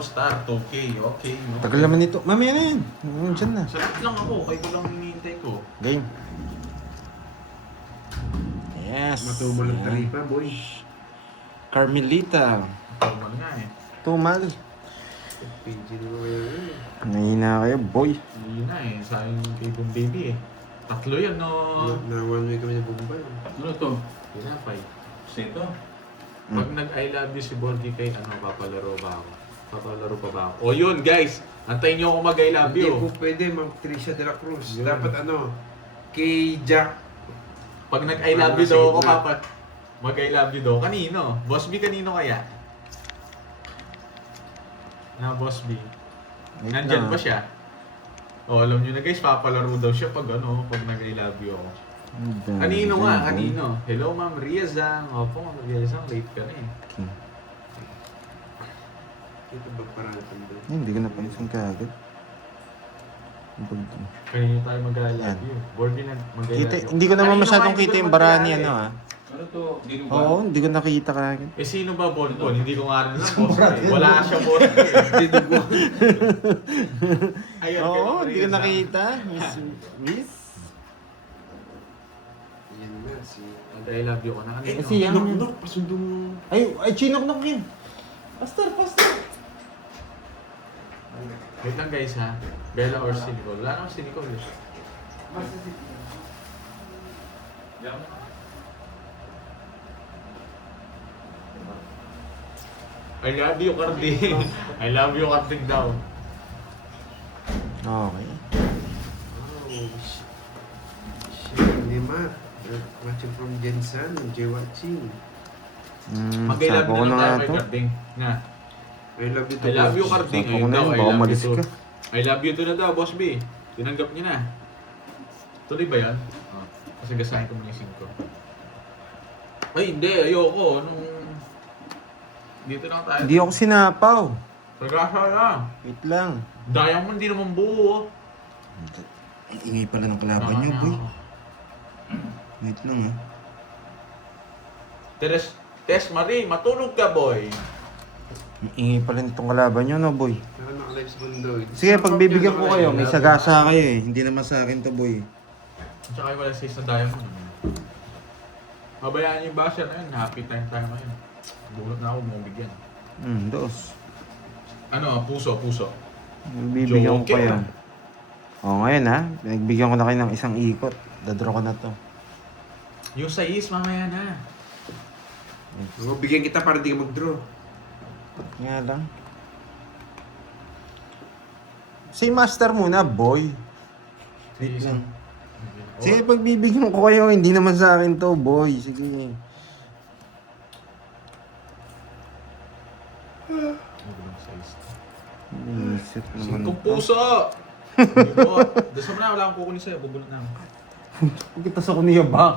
Star, 2K, okay. Tagal naman ito. Mamaya na yan. Diyan na. Salit lang ako, kayo ko lang hinihintay ko. Game. Yes. Matumal ang taripa, boy. Carmelita. Tumal nga eh. Tumal. PG na ngayon. Nahina kayo, boy. Hindi na eh, sa akin kay Boom Baby eh. Tatlo yan no. Na one way kami na Bombay. Ano to? Pinapay. Sito. Pag nag-I love you si Bordy kay ano, papalaro ba ako? Papalaro pa ba ako? O yun guys, antayin nyo ako mag-I love Hindi you. po pwede, Ma'am Tricia de la Cruz. Yun. Dapat ano, kay Jack. Pag nag-I love you daw ako, mag-I love you daw. Kanino? Boss B, kanino kaya? Na Boss B. Wait Nandyan lang. ba siya? O, alam nyo na guys, papalaro daw siya pag ano, pag nag-I love you ako. Kanino nga? Kanino? Hello, Ma'am Riazang. Opo, Ma'am Riazang, late ka na eh. Okay. Ito ba parang tanda? Hindi ko napansin ka agad. Kanino tayo mag-I Yan. love you? Board din mag-I Kita, love you. hindi ko naman Kanino masyadong nga, kita hindi yung ko barani mag-I ano love ah. Ano to? Dinuguan? Oo, hindi ko nakita ka agad. Eh, sino ba Bonbon? Hindi ko nga rin alam, Boss B. Wala siya, Boss B. Ayun, kay Oo, Ma'am hindi ko Riazang. nakita. Miss? Yan na, si... Mag-I love you ko na. Kanino? Kasi yan. Nok, pasundong... Ay, chinok-nok yun. Pastor. Wait lang guys ha. Bella or si Nicole? Wala naman si Nicole eh. I love you, Carding. I love you, Carding daw. Okay. Oh, shit. Shit, Neymar. Watching from Jensen, enjoy watching. Mag-I love Sapo ko you na na tayo nga kay to. Carding. Na. I love you I love you, Carding. Sapo ko Ayun na daw, yun, I baka love you malis to. ka. I love you to na daw, Boss B. Tinanggap niya na. Tuloy ba yan? Oh. Kasi gasahin ko muna yung 5. Ay, hindi. Ayoko. Dito lang tayo. Hindi ako sinapaw. Pagkasa na. Wait lang. Diamond, di naman buo. Ang ingay pala ng kalaban niyo, boy. Wait lang ah. Tess Marie, matulog ka, boy. Ang ingay pala nitong kalaban niyo, no, boy. Pero naka-live sa mundo. Sige, pagbibigyan ko kayo. May sagasa kayo eh. Hindi naman sa akin to, boy. At saka yung wala sa isa Diamond. Mabayaan niyo yung basher na yun. Happy time tayo ngayon. Bulot na ako, bumibigyan. Dos. Ano, puso. Bibigyan ko Joker. kayo. O, ngayon ha. Nagbigyan ko na kayo ng isang ikot. Dadraw ko na to. Yung sa is, mamaya na. Ako, bigyan kita para di ka mag-draw. Nga lang. Si Master muna, boy. Wait lang. Sige, pagbibigyan ko kayo, hindi naman sa akin to, boy. Sige. Isip naman. Singkong puso! Dasa mo na, wala akong kukunin sa'yo. Bubulot na. Pagkitas ako niya ba?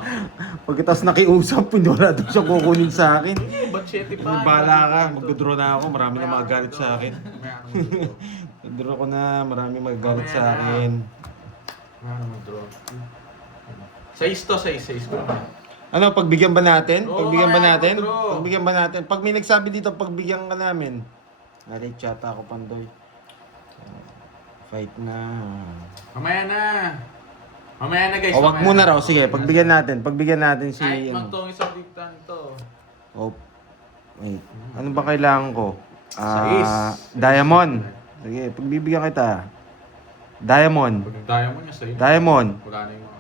Pagkitas nakiusap, hindi wala daw siya kukunin sa akin. Eh, ba't 7 pa? Bala ka, magdodraw na ako. Marami na magagalit sa akin. Mamaya ka mag-draw. Magdodraw ko na, marami magagalit sa akin. Mamaya ka mag-draw. 6 to, 6 ko na. Ano, pagbigyan ba natin? Oo, Pagbigyan ba mamaya natin? ako, bro. Pagbigyan ba natin? Pag may nagsabi dito, pagbigyan ka namin. Nalit chata ako, Pandoy. Fight na. Mamaya na. Mamaya na guys. O, wag mamaya muna na. raw. Sige, pagbigyan natin. Pagbigyan natin si... Kahit ano. magtong isang diktan to. Oh, wait. Ano ba kailangan ko? Sais. Diamond. Sige, pagbibigyan kita. Diamond. Pag yung diamond niya sa'yo. Diamond. Wala na yung mga...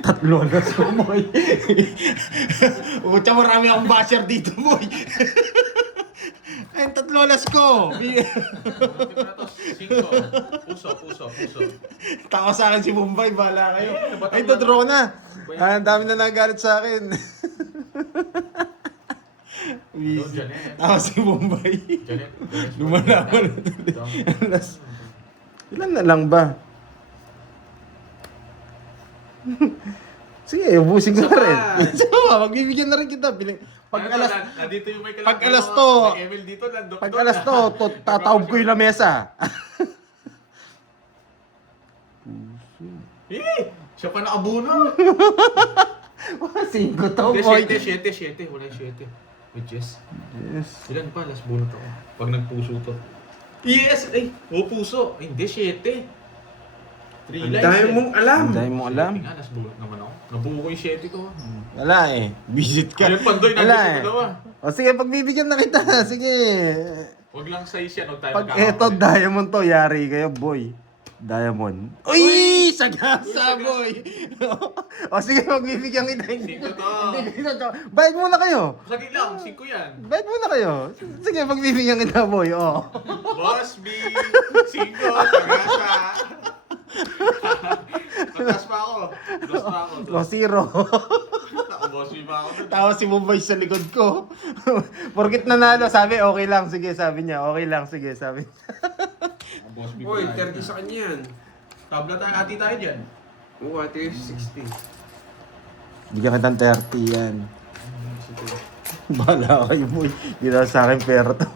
Tatlo na sa boy. Utsa, marami akong basher dito, boy. Ay, tatlo las ko. Tingnan na to, 5. Puso. Tawa sa akin si Mumbai, bahala kayo. ba't Ay, wala draw na. Ba yan? Ang dami na nagalit sa akin. Hello, Janet. Tawa si Mumbai. Janet. Lumalaman na tuloy. Alas. Ilan na lang ba? Sige, ubusin ko na rin. Sama, magbibigyan na rin kita. Pag Ano to, alas, nandito yung may pag alas to, May Emil dito, nandun. pag alas to, tatawag ko yung lamesa. Siya pa nakabuno. 5 to, Hindi, boy. 7. Wala yung 7. Which is, Yes. ilan pa? Last bunot ako. Pag nagpuso to. Yes! Ay! Puso! Ay, hindi, 7. 3 Ang lines dami eh. mong alam. Ang dami mo alam. Nga, last bunot naman ako. Nabuo ko yung 7 ko. Wala eh. Visit ka. Ayun, Pandoy, Wala nandun eh. sa dalawa. O sige, pagbibigyan na kita. Sige. Huwag lang size yan, huwag tayo Pag eto, diamond to, yari kayo, boy. Diamond. Uy! Sagasa, boy! O sige, magbibigyan kita. Hindi Singko to. Hindi to. Bayad muna kayo. Saglit lang, 5 yan. Bayad muna kayo. Sige, magbibigyan kita, boy. O. Boss B, 5, sagasa. Mataas pa ako. Dos pa ako. O, zero. Boss B pa ako. Tawa si Mumbai sa likod ko. Porkit nanalo, sabi, okay lang. Sige, sabi niya. Okay lang, sige, sabi niya. Boss B Boy, pa 30 sa kanya yan. Tabla tayo, ati tayo dyan. Oo, ate, 60. Bigyan kitang 30 yan. Bahala kayo, boy. Hindi na sa akin pera to.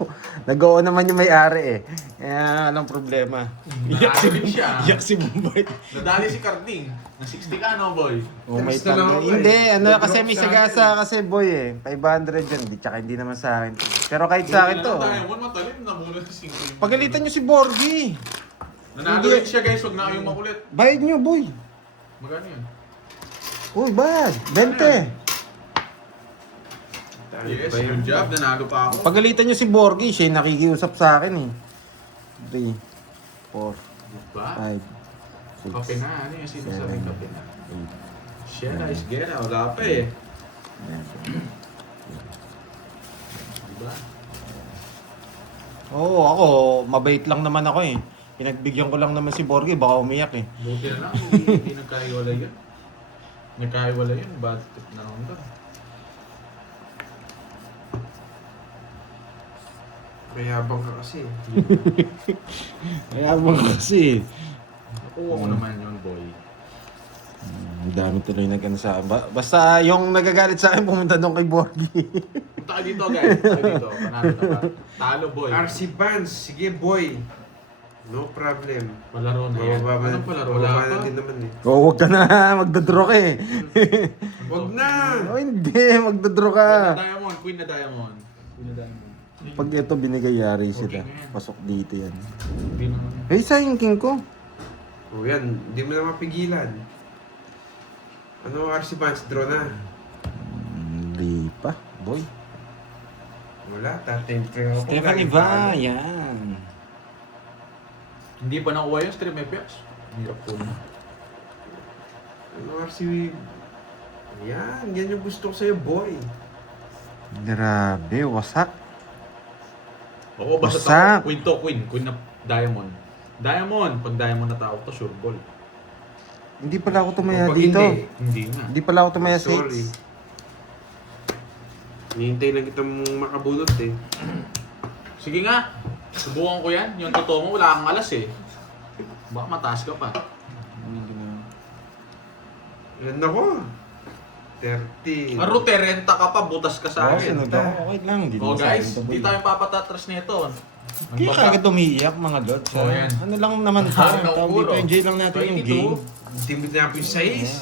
Nag-oo naman yung may-ari eh. Kaya anong problema? Nakakabit siya. Iyak si Mumbai. Nadali si Carding. Na 60 ka, no, boy? Oh, may Basta lang tanggal. ako eh. Hindi, ano Nag-drop kasi may sa sagasa akin. kasi boy eh. 500 yan. Tsaka hindi naman sa akin. Pero kahit sa akin to. Diamond, matalim na muna si 5. Pagalitan nyo si Borgie. Nanalo rin siya, guys. Huwag na kayong makulit. Bayad nyo, boy. Magkano yun? Uy, bayad. 20. Yes, good job. Nanalo pa ako. Pagalitan nyo si Borgie. Siya yung nakikiusap sa akin eh. 3, 4, Diba? 5, 6, Kape na. Ano yung sinasabing kape na? 8, Siya na, isgera. Wala pa eh. 9. Diba? Oo, ako, mabait lang naman ako eh. Pinagbigyan ko lang naman si Borgie, baka umiyak eh. Buti na lang. Hindi nagkahiwala yun. Nagkahiwala yun. Bad trip na ako doon. Mayabang ka kasi. Kaya mo kasi. Nakuha ko naman yun, boy. Ang dami tuloy nag-ano sa akin. Basta yung nagagalit sa akin, pumunta doon kay Borgie. Punta ka dito, guys. Punta ka dito. Panalo na ba? Talo, boy. RC Vans, sige boy. No problem. Palaro na yan. Bababa Anong palaro? Wala bababa pa? na din naman eh. Oo, huwag ka na. Magdadraw ka eh. Wag na! Oh, hindi. Magdadraw ka. Diamond. Queen na diamond. Queen na diamond. Pag ito binigay, yari Okay sila. na yan. Pasok dito yan. Hindi naman. Eh, sayang king ko. O yan, hindi mo na mapigilan. Ano RC Vans, draw na. Hindi pa. Boy. Wala, tatemple ako. Stephanie Va, yan. Hindi pa nakuha yung stream FX. Hirap po na. Ano RC... Yan, yan yung gusto ko sa'yo, boy. Grabe, wasak. Oo, basta Wasak. tao. Queen to, queen. Queen na diamond. Diamond. Pag diamond na tao to, sure ball. Hindi pala ako tumaya Pag dito. hindi, Hindi nga. Hindi pala ako tumaya sa sorry. Hinihintay lang kitang makabunot eh. Sige nga. Subukan ko yan. Yung totoo mo, wala kang alas eh. Baka mataas ka pa. Ilan ako? 30. Aro, terenta ka pa, butas ka sa akin. Okay lang. Hindi Oh naman sa guys, akin to, di boy. tayo papatatras nito. Kaya kagad umiiyak mga lods. Oh, yan. Ano lang naman to. Hari ng Tawag ulo. dito, enjoy lang natin yung 22. game. Hindi mo tinapos yung size.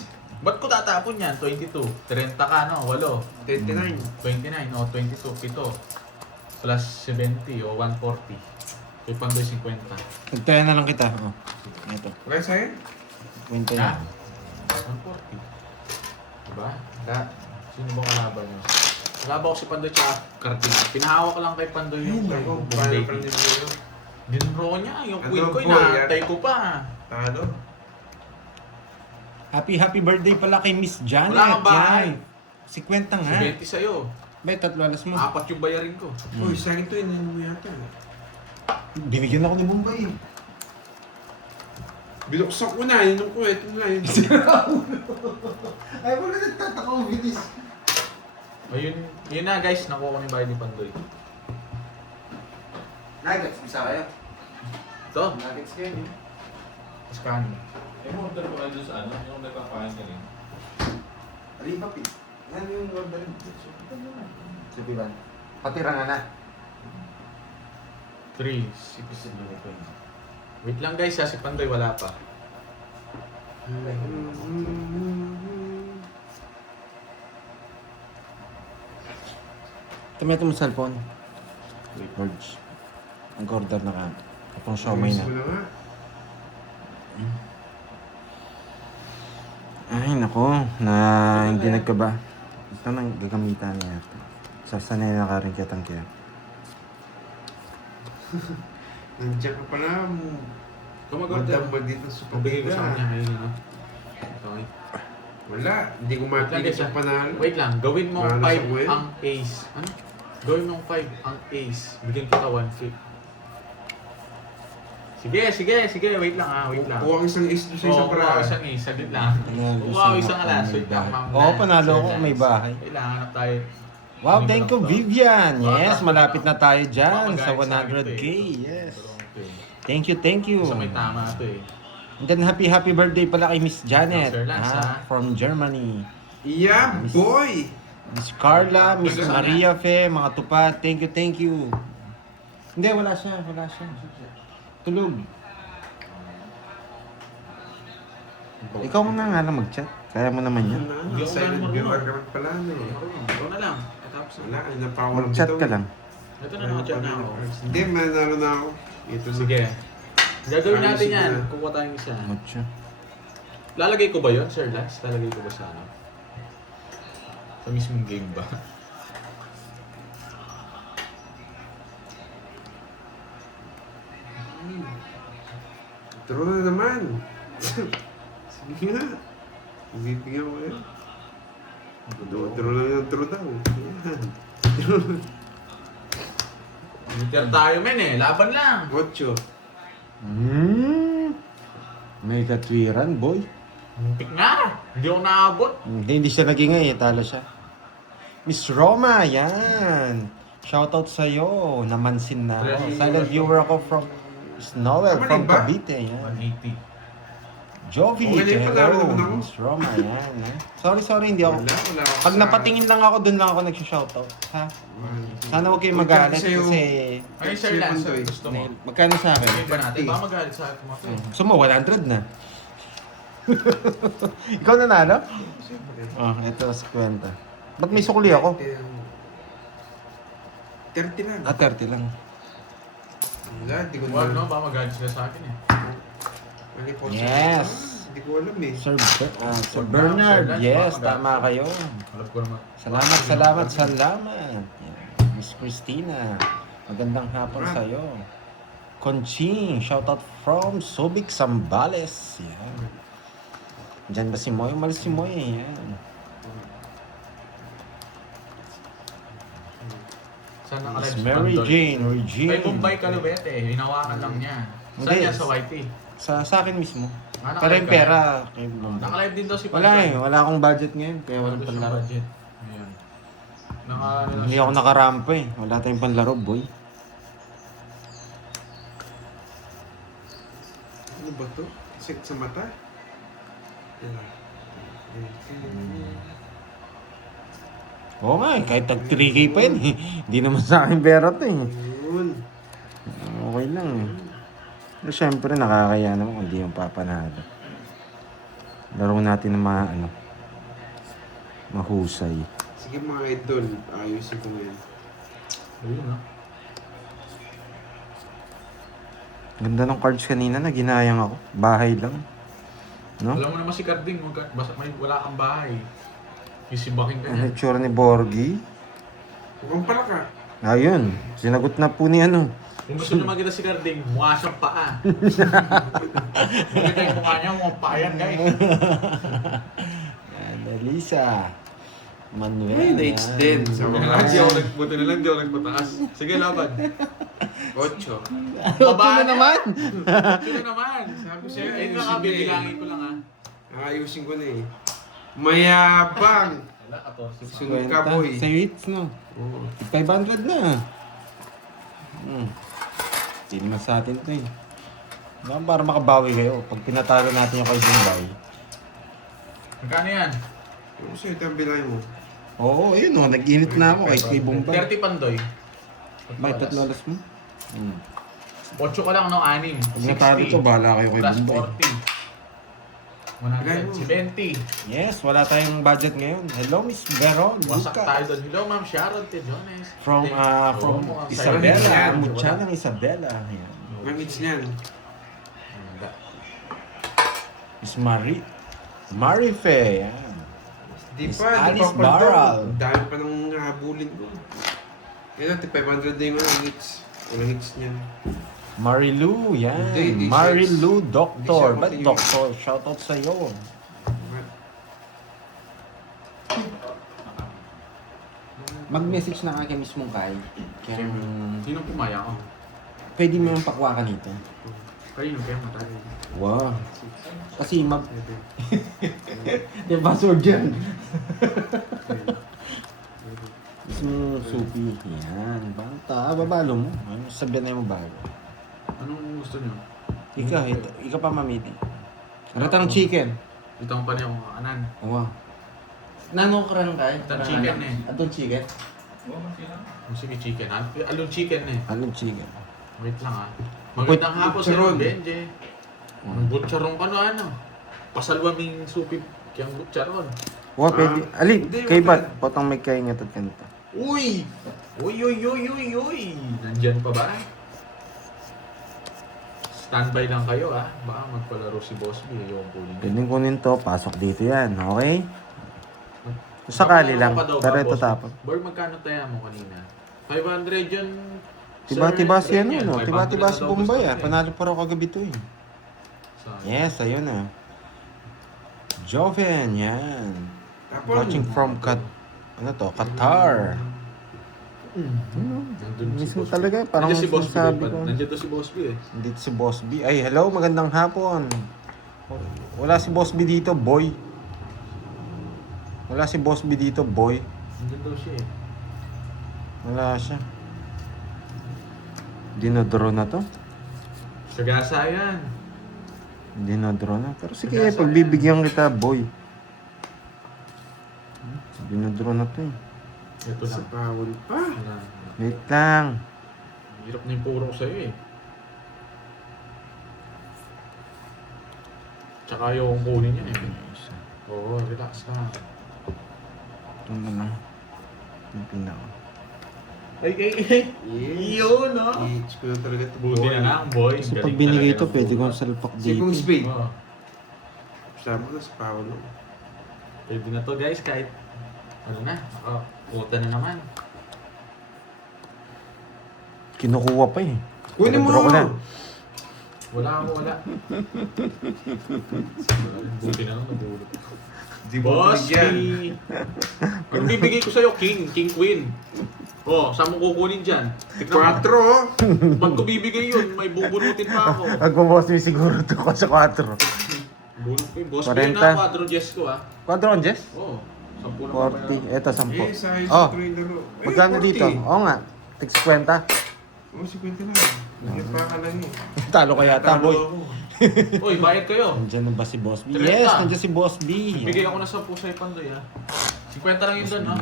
Ba't ko tatapon yan? 22. 30 ka, no? 8. 29. 29, o 22, 7. Plus 70, o 140. Kay Pandoy 50. Nagtaya na lang kita. Oh. Ito. Wala sa'yo? Kwenta Ha? yan. 140. Diba? Sino bang kalaban nyo? Kalaban ko si Pandoy tsaka Carding. Pinahawak lang kay Pandoy yung Ako, yung paano dating. pa rin nyo? Dinro niya, yung Ano, queen ko, boy, inaantay ko pa. Talo? Happy birthday pala kay Miss Janet. Wala kang bahay. Yan. Si Kwenta nga. 20 sa'yo. Bay, tatlo alas mo. 4 yung bayarin ko. Uy, sa akin to, hindi mo yata. Binigyan ako ni Bombay. Binuksan ko na, yun ko, ito na, yun. Ay, wala nagtataka ko, bilis. O yun na guys, nakuha ko ni bayad ni Pandoy. Nuggets, bisa kayo. Ito, Nuggets kayo. scan. order ko kayo doon sa ano, yung nagpapakain ka rin. Riba, pi. Yan yung order. Sabi ba? Patira na na. 3, 6, 7, Wait lang guys ha, si Pandoy wala pa. Tumeto mo cellphone. George. Nag-order na ka. Itong siomay na. Ayusin mo na nga. Ay, nako. Na hindi nagkaba. Ito nang gagamitan niya. Sasanay na ka rin kitang kaya. Nandiyan ka pala. Kung mag-order, Madam mo dito sa pabigay ko sa pagbiga. kanya ngayon, ano? Okay. Wala. Hindi ko mapilit yung panalo. Wait lang, gawin mo Mahalo sa 5 buhay. ang ace. Ano? Gawin mo 5 ang ace. Bigyan kita 1-5. Sige, wait lang wait lang. Kuha ang isang ace doon sa isang Kuha paraan. isang ace, saglit lang. Kuha ko isang alas, wait lang, ma'am. Oo, panalo ko, may bahay. Kailangan hanap tayo. Wow, thank you, Vivian. Yes, malapit na tayo dyan sa Mamagaling 100K. akin to eh. Yes. Pero okay. Thank you. Isa may tama to eh. And then happy birthday pala kay Miss Janet. Sir Lance, From Germany. Yeah, boy! Miss Carla, Miss Maria Fe, mga tupad. Thank you. Hindi, wala siya. Tulog. Ikaw nga lang mag-chat. Kaya mo naman yan. Hindi ako Silent marunong. viewer ka rin pala. No? Ikaw na lang. Tapos Wala, ay napawa lang Mag-chat ka lang. Ito na nakachat na ako. Hindi, manalo na ako. Ito na. Sige. Gagawin natin Ayusin yan. mo na. Kukuha tayong isa. Mucho. Lalagay ko ba yun, Sir Lance? Lalagay ko ba sa ano? Sa mismong game ba? True na naman. Sige nga. Bibigyan ko yan. True lang yung true daw. Yan. Inter tayo men eh. Laban lang. 8. May katwiran, boy. Muntik nga. Hindi ako naabot. Hindi siya nagingay, talo siya. Miss Roma, yan. Shoutout sa'yo. Namansin na ako. Silent viewer ako from Miss Noel Tama from rin ba? Cavite. Yan. 180. Jovi, Okay, hello. naman ako. Miss Roma, yan. Sorry, hindi ako. Wala. Pag napatingin lang ako, dun lang ako nag-shoutout. Ha? Sana huwag kayong magalit kasi... Ay, Sir Lance, gusto mo? Magkano sa akin? Gawin ba natin? Baka magalit sa akin mo. Gusto mo, 100 na. Ikaw nanalo? Oh, ito sa kwenta. Ba't may sukli ako? 30 lang. 30 lang. Wala, di ko Wag na. no, baka magalit sila sa akin eh. Ano po, Yes. Hindi ko alam eh. Sir Sir Bernard, Lance, yes, baka tama kayo. Alam ko naman. Salamat. Yan. Miss Christina, magandang hapon sa'yo. Conching, shoutout from Subic, Zambales. Yan. Diyan ba si Moy? Umalis si Moy eh. Yan. Saan ang Miss alive si Mary Pandol? Jane, Regine. May Bombay Calubete eh. Hinawakan lang niya. Saan Hindi. niya? Sa YT? Sa akin mismo. Ah, Pero yung nakalive ka pera, kay Bombay. Nakalive din daw si Wala eh, wala akong budget ngayon, kaya walang Wala siyang panlaro. budget. Ayan. Hindi ako nakarampa eh. Wala tayong panlaro, boy. Ano ba to? Sakit sa mata? Oo nga eh, kahit tag 3K pa yun eh. Hindi naman sa akin pera to eh. Yun. Okay lang eh. Pero syempre nakakaya naman kung di yung papanalo. Laro natin ng mga mahusay. Sige mga idol, ayusin ko ngayon. Ayun ah. Ganda ng cards kanina na ginayang ako. Bahay lang. No? Alam mo naman si Carding, basta wala kang bahay. Isibakin ka Ano niya. yung tsura ni Borgie? Mukhang pala ka. Ayun, sinagot na po ni Kung gusto niyo makita si Carding, mukha siyang paa. Makita yung mukha niya, mukhang paa yan guys. Annalisa. Manuel. Ay, dates din. Sa Hindi mga ako nagbuti na lang, hindi ako nagpataas. Sige, laban. 8. Baba na naman. Sino naman? Sabi ko sa'yo, Ayusin nga, din. bibilangin ko lang ah. Ayusin ko na eh. Mayabang! Wala, 14. Sunod ka, boy. Sa hits, no? Oo. 500 na. Hindi naman sa atin to eh. Baka para makabawi kayo. Pag pinatalo natin yung kay Bombay. Magkano yan? Ano sa'yo ito ang bilay mo? Oo, yun o. Nag-init na ako kay Bombay. 30 pandoy. May tatlo alas mo? 8 ka lang, no? 6. Pag natalo to, bahala kayo kay Plus Bombay. 40. 170. Yes, wala tayong budget ngayon. Hello, Miss Veron. Wasak Luca. tayo doon. Hello, Ma'am Sharon Tejones. From Isabela. Yan. Mutya ng Isabela. Yan. Ang hits niyan. Miss Marife. Yan. Di Miss pa, di Alice pa pa Baral. daw. Dami pa nang habulin ko. Kaya natin, 500 na yung mga hits. Walang hits niyan. Marilu, yan. Hindi, di Marilu, siya- Doctor. di siya Ba't mati- Doctor? Shoutout sa'yo. Mag-message na ka kay mismong Kai. Kaya, Sinong pumaya ko? pwede mo yung pakwakan nito. Kanino kaya matali? Wow. Kasi yung password dyan. Mismo supi. Yan. Banta. Babalo mo. Ano, sabihan na mo bago. Anong gusto nyo? Ika pa mamiti. Ratang chicken. Itong pa niyo, anan. Wow. Nanong ka rin Kai? Atong chicken eh. Atong chicken? Oo, masira. Sige, chicken. Along chicken eh. Anong chicken? Wait lang ah. Magandang hapon sa Butcheron. Benje. Ang butcharon ka no ano? Pasalwaming supip kiyang butcharon. Wow, pwede. Ali, Hindi, kay wala. Bat. Potong may kaingat at kanito. Uy! Uy, uy, uy, uy, uy! Nandyan pa ba? Standby lang kayo ah. Baka magpalaro si Boss B. Ayaw ang kunin. Pwedeng kunin to. Pasok dito yan. Okay? Sakali lang. Pero ito tapos. Borg, magkano tayo mo kanina? 500 yun. Tiba-tiba Sir, siya Ren, no? 500 Tiba-tiba na si daw Bombay gusto ah. niya. Panalo pa raw kagabi to eh. Sayang. Yes, ayun na. Joven, yan. Tapos, Watching from Qatar. Nandun si Mismo Boss B. talaga, parang Nandiyan si Boss B. sinasabi ko. Nandiyan to si Boss B eh. Dito si Boss B. Ay, hello, magandang hapon. Wala si Boss B dito, boy. Wala si Boss B dito, boy. Nandiyan daw siya eh. Wala siya. Dinodro na to. Sagasa yan. Dinodro na. Pero sige, Sagasa pagbibigyan kita, boy. Dinodro na to eh. Ito sa lang. pawon pa. Wala. Wait lang. Hirap na yung puro ko sa'yo eh. Tsaka yung kunin yan eh. Oo, relax ka. Ito na lang. Yung pinaka. Ay, ay, ay. Yes. Yun, no? Hits ko na talaga ito. Buti na lang, boy. So Galing pag binigay talaga ito, ng pwede puro. kong salpak Si Kung dito. Spade. Oo. Sabi ko sa pawon lang. Pwede na to guys, kahit ano na, uta na naman. Kinukuha pa eh. Kunin mo! Draw ko na. Wala ako, wala. Buti na lang, nabulot. Di mo Boss, binigyan. Kung bibigay ko sa'yo, King, Queen. Oh, saan mo kukunin dyan? Tignan mo. 4. Pag ko bibigay yun, may bubunutin pa ako. Pag Boss B siguro ito ko sa 4. Bunot ko yun. Boss, 40. yun na, quadro Jess ko ah. 4 on Jess? Oo, 10 na 40. Ito, 10. Eh, sa ayos Oh, ko rin laro. Eh, magkano 40. dito? Oo nga. Tig 50. Oo, 50 lang. Hindi pa ka lang eh. Talo ka yata, Talo boy. ako. Uy, bayad kayo. Nandiyan na ba si Boss B? 30. Yes, nandiyan si Boss B. Bigay ako na 10 sa'yo, Pandoy ah. 50 lang yun doon, ha?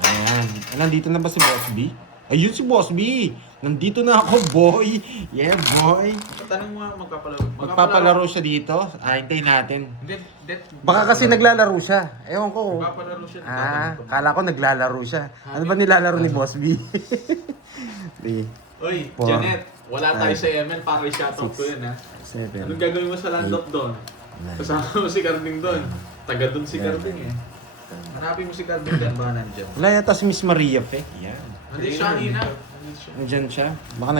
Ayan. Nandito na ba si Boss B? Ayun si Boss B. Nandito na ako, boy. Yeah, boy. Tanong mo nga, magpapalaro. Magpapalaro siya dito. Hintayin natin. Hindi, Baka kasi naglalaro siya. Ewan ko. Magpapalaro siya. Kala ko naglalaro siya. Ano ba nilalaro ni Boss B? B. Uy, Four. Janet, wala tayo sa ML para i-shoutout ko yun, ha? 7. Anong gagawin mo sa landop doon? Kasama mo si Carding doon. Taga doon si Carding eh. Hanapin mo si Carding dyan, baka nandyan. Wala yata si Miss Maria Fe. Yan. Hindi siya, Ina. Nandito siya. Nandyan siya. Baka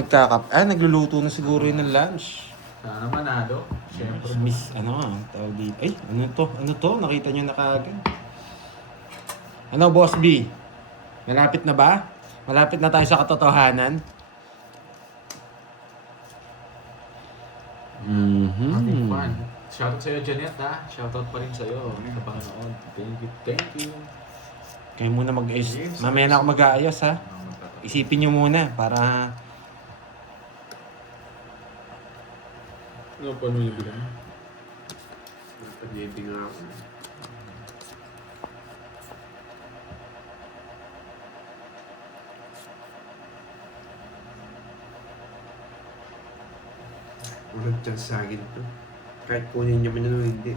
nagluluto na siguro yun ng lunch. Sana manalo. Siyempre. Miss, tawag dito. Ay, ano to? Ano to? Nakita nyo na kaagad. Ano, Boss B? Malapit na ba? Malapit na tayo sa katotohanan? Having fun. Shoutout sa'yo, Janet, ha? Shoutout pa rin sa'yo. Sa Panginoon. Thank you, thank you. Kayo muna mag-ayos. Mamaya na ako mag-aayos, ha? Isipin nyo muna para... Ano pa mo yung bilang? Nagpag-ibig nga ako. Walang chance sa akin to. Kahit kunin niya man yun o hindi.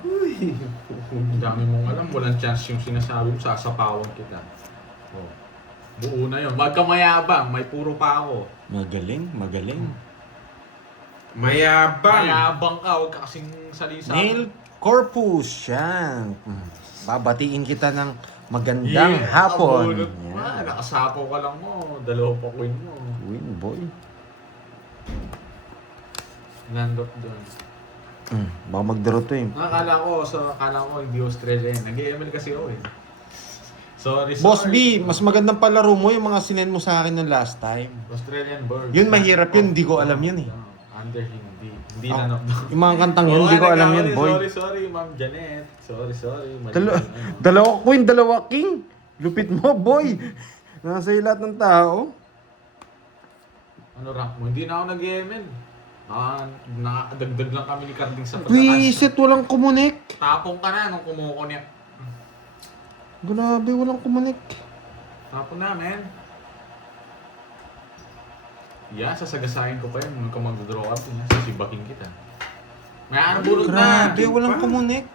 Uy! Ang dami mong alam, walang chance yung sinasabi mo, sasapawan kita. Oh. Buo na yun. Wag ka mayabang, may puro pa ako. Magaling, magaling. Mayabang! Mayabang ka, huwag ka kasing salisa. Nail Corpus, yan. Babatiin kita ng magandang hapon. Abulot mo. Yan. Nakasapaw ka lang mo. Dalawa pa queen mo. Win, boy. Landot doon. Baka mag-draw to eh. Akala ko hindi Australian. Nag-EML kasi ako eh. Sorry. Boss B, mas magandang palaro mo yung mga sinend mo sa akin ng last time. Australian birds. Yun, mahirap yun. Hindi ko alam yun eh. Under hindi. Hindi Ah, na yung mga kantang yun, hindi ko alam yun, boy. Sorry, Ma'am Janet. Sorry. Mali Dalo- yun, ano. dalawa queen, dalawa king. Lupit mo, boy. Nasa iyo lahat ng tao. Ano rank mo? Hindi na ako nag-EML. Nakadagdag lang kami ni Carding sa Wisit, walang kumunik. Tapong ka na nung kumukunik. Grabe, walang kumunik. Tapon na, men. Yeah, sasagasahin ko pa yun. Nung ka mag-draw up, sasibaking kita. May ano bulot na! Grabe, walang kumunik.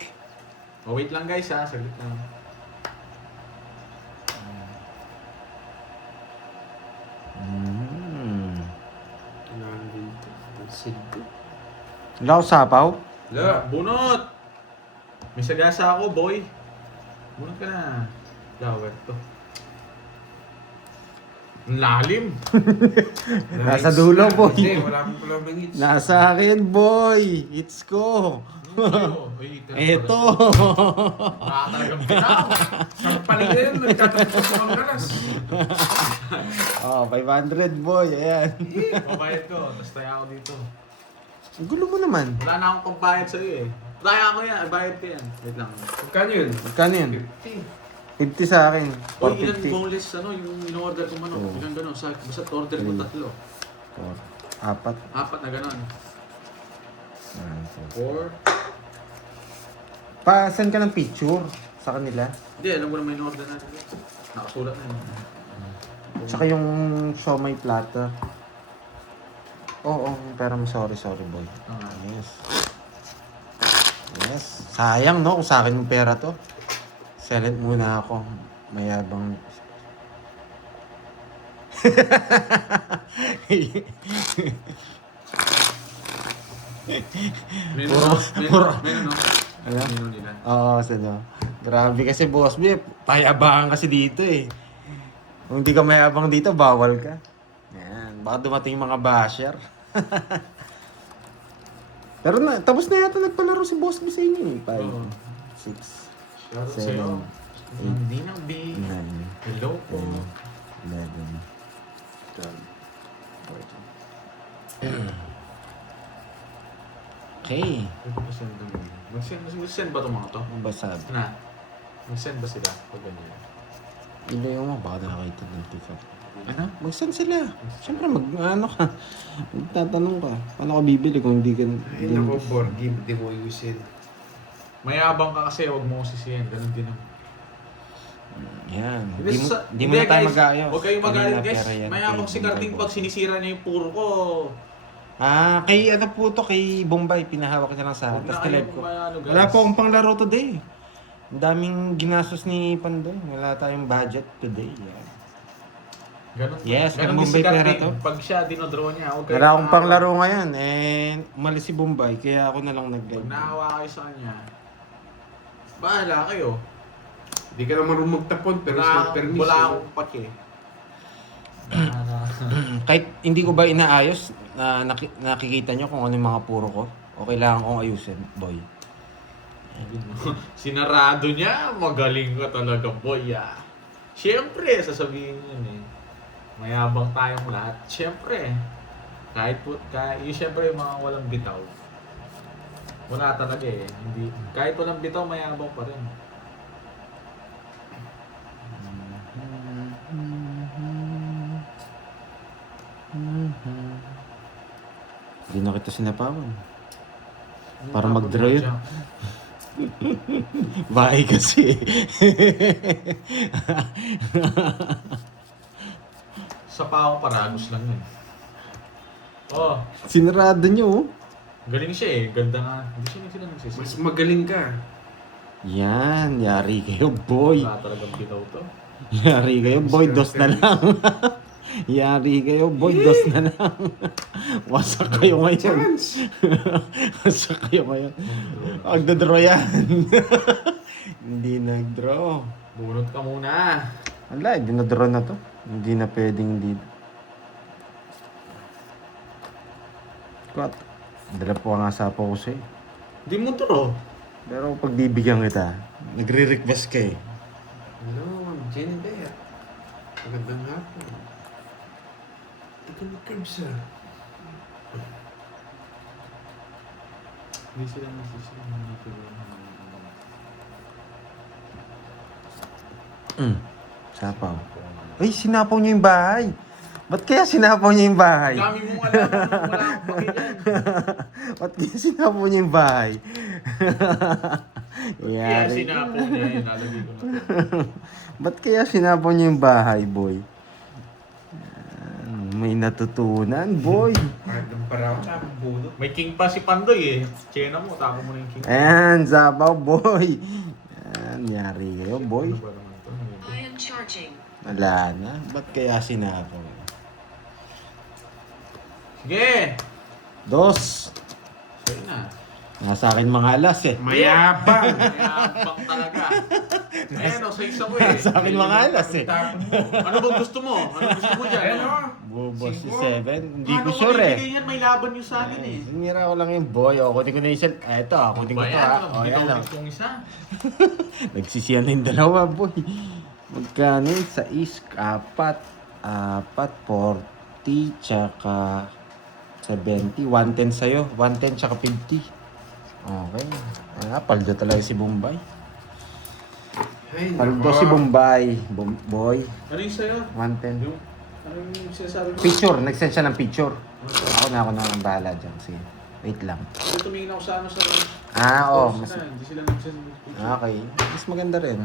Oh, wait lang guys ha, saglit lang. Kailangan din ito. Ang sildo. Wala ko sapaw. La! Bunot! May sagasa ako, boy. Bunot ka na. Flower to. Ang lalim. Nasa dulo, boy. Hindi, wala akong pala ng hits. Nasa akin, boy. It's ko. Eto. Nakatalagang pinaw. Sampaling na yun, nagtatapos ko ang galas. Oh, 500, boy. Ayan. Pabayad ko, tapos tayo ako dito. Ang gulo mo naman. Wala na akong pambayad sa'yo eh. Tayo ako yan, bayad ko yan. Wait lang. Magkano yun? Magkano yun? 50 sa akin. Uy, ilang 450. boneless yung in-order ko manok. Oo. Ilang gano'n. Basta order ko 3. 4. 4 na gano'n. 4. Pa-send ka ng picture sa kanila. Hindi, alam ko naman yung order natin. Nakasulat na yun. Tsaka yung siomay platter. Oo, pero sorry boy. Ah, Yes. Yes. Sayang no kung sa akin yung pera to. Silent muna ako. Mayabang. Puro- Meron, no? Ano? Menu nila. Oo, sino. Grabe kasi boss B, payabangan kasi dito eh. Kung hindi ka mayabang dito, bawal ka. Yan, baka dumating yung mga basher. Pero na, tapos na yata nagpalaro si Boss B sa inyo eh. 5, Oo. 6, Shoutout 7, sa'yo. 8, Hindi na, B. 9, Hello po. 10, 11, 12, 14. Okay. Mag-send ba itong mga to? Ano ba sabi? Na? Mag-send ba sila? Pag ganyan. Ilayo mo, baka nakakita ng TikTok. Ano? Mag-send sila. Siyempre, ano ka. Magtatanong ka. Paano ka bibili kung hindi ka... Ay, naku, board game, di mo ayusin. Mayabang ka kasi, huwag mo sisiyan. Ganun din ang... Yan. Hindi, Di mo na tayo guys, mag-aayos. huwag kayong magalit Kanina, guys. pera yan, Mayabang kay si Carding Bombay pag sinisira niya yung puro ko. Kay ano po to, kay Bombay. Pinahawak niya lang sa akin. Huwag Tapos na kilid kayong ko. ano, guys. Wala po akong panglaro today. Ang daming ginastos ni Pandoy. Wala tayong budget today. Yan. Ganun, Yes, ganun kay din si Bombay pera Carding. to. Pag siya dinodraw niya, huwag Wala akong panglaro ngayon. Umalis si Bombay. Kaya ako na lang Pag nag-guide. naawa kayo sa kanya, bahala kayo. Di ka naman magtapon, pero sa permis. Wala akong pake. Kahit hindi ko ba inaayos, nakikita nyo kung ano yung mga puro ko? O kailangan kong ayusin, boy? Sinarado niya, magaling ka talaga, boy. Ah. Siyempre, sasabihin yun eh. Mayabang tayong lahat. Siyempre. Kahit yung siyempre yung mga walang bitaw. Wala talaga eh. Hindi, kahit walang bitaw, mayabang pa rin. Hindi na kita sinapawan. Para mag-draw yun. Bahay kasi. Sa pa ako, paragos lang yun. Oh, Sinarado nyo, oh. galing siya eh. Ganda nga. Hindi siya nagsisisi. Mas magaling ka. Yan, yari kayo, boy. Wala talagang bitaw to. Yari kayo, boy. Dos na lang. Yari kayo, boy. Dos na lang. Wasak kayo ngayon. Chance! Wasak kayo ngayon. Magdadraw yan. Hindi nag-draw. Bunot ka muna. Wala, dinadraw na to. Hindi na pwedeng hindi. Kat. Dala po nga sa po ko sa'yo. Hindi mo draw. Pero pag bibigyan kita, nagre-request ka eh. Hello, I'm Jenny Bear. Magandang hapon. Ikaw na Cubs ah. Hindi sila nagsisisi. Sapaw. Ay, sinapaw niyo yung bahay. Ba't kaya sinapaw niyo yung bahay? Dami mong alam. Wala akong pakinggan. Ba't kaya sinapaw niyo yung bahay? Kaya Yari. sinapo niya yun. Nalagay ko na to. Ba't kaya sinapaw niyo yung bahay, boy? Yan, may natutunan, boy. Kahit ng paraw ka, bunot. May king pa si Pandoy eh. Chena mo, tapo mo na yung king. Ayan, sapaw, boy. Yan, yari kayo, boy. Ano ba naman to? I am charging. Wala na. Ba't kaya sinapaw? Sige! Dos. Sa'yo na. Nasa akin mga alas eh. Mayabang! Mayabang talaga. Ayan o, sa isa ko eh. Sa akin mga alas eh. Tapon mo. Ano bang gusto mo? Ano gusto mo dyan? Ayan no? o. Bubo si Cinco. Seven. Hindi Ano ko ko sure eh. bibigay yan? May laban yung sa akin eh. Sinira ko lang yung boy. O, kunin ko na yung cell. Eto, kunin ko Ba to yan? ha. O, Hindi yan ka o. ulit kong isa. Nagsisiyan na yung dalawa, boy. Magkano yun? Sa is, apat, 40, tsaka 70. 110 sa'yo. 110 tsaka 50. Okay. Paldo talaga si Bombay. Ay, Paldo nako. si Bombay. Boy. Ano yung sa'yo? 110. Yung, ano yung sinasabi mo? Picture. Nag-send siya ng picture. Ako na ang bahala dyan. Sige. Wait lang. Kasi tumingin ako sa ano sa... Oo. Post na, hindi sila nagsasabi. Okay. Mas maganda rin.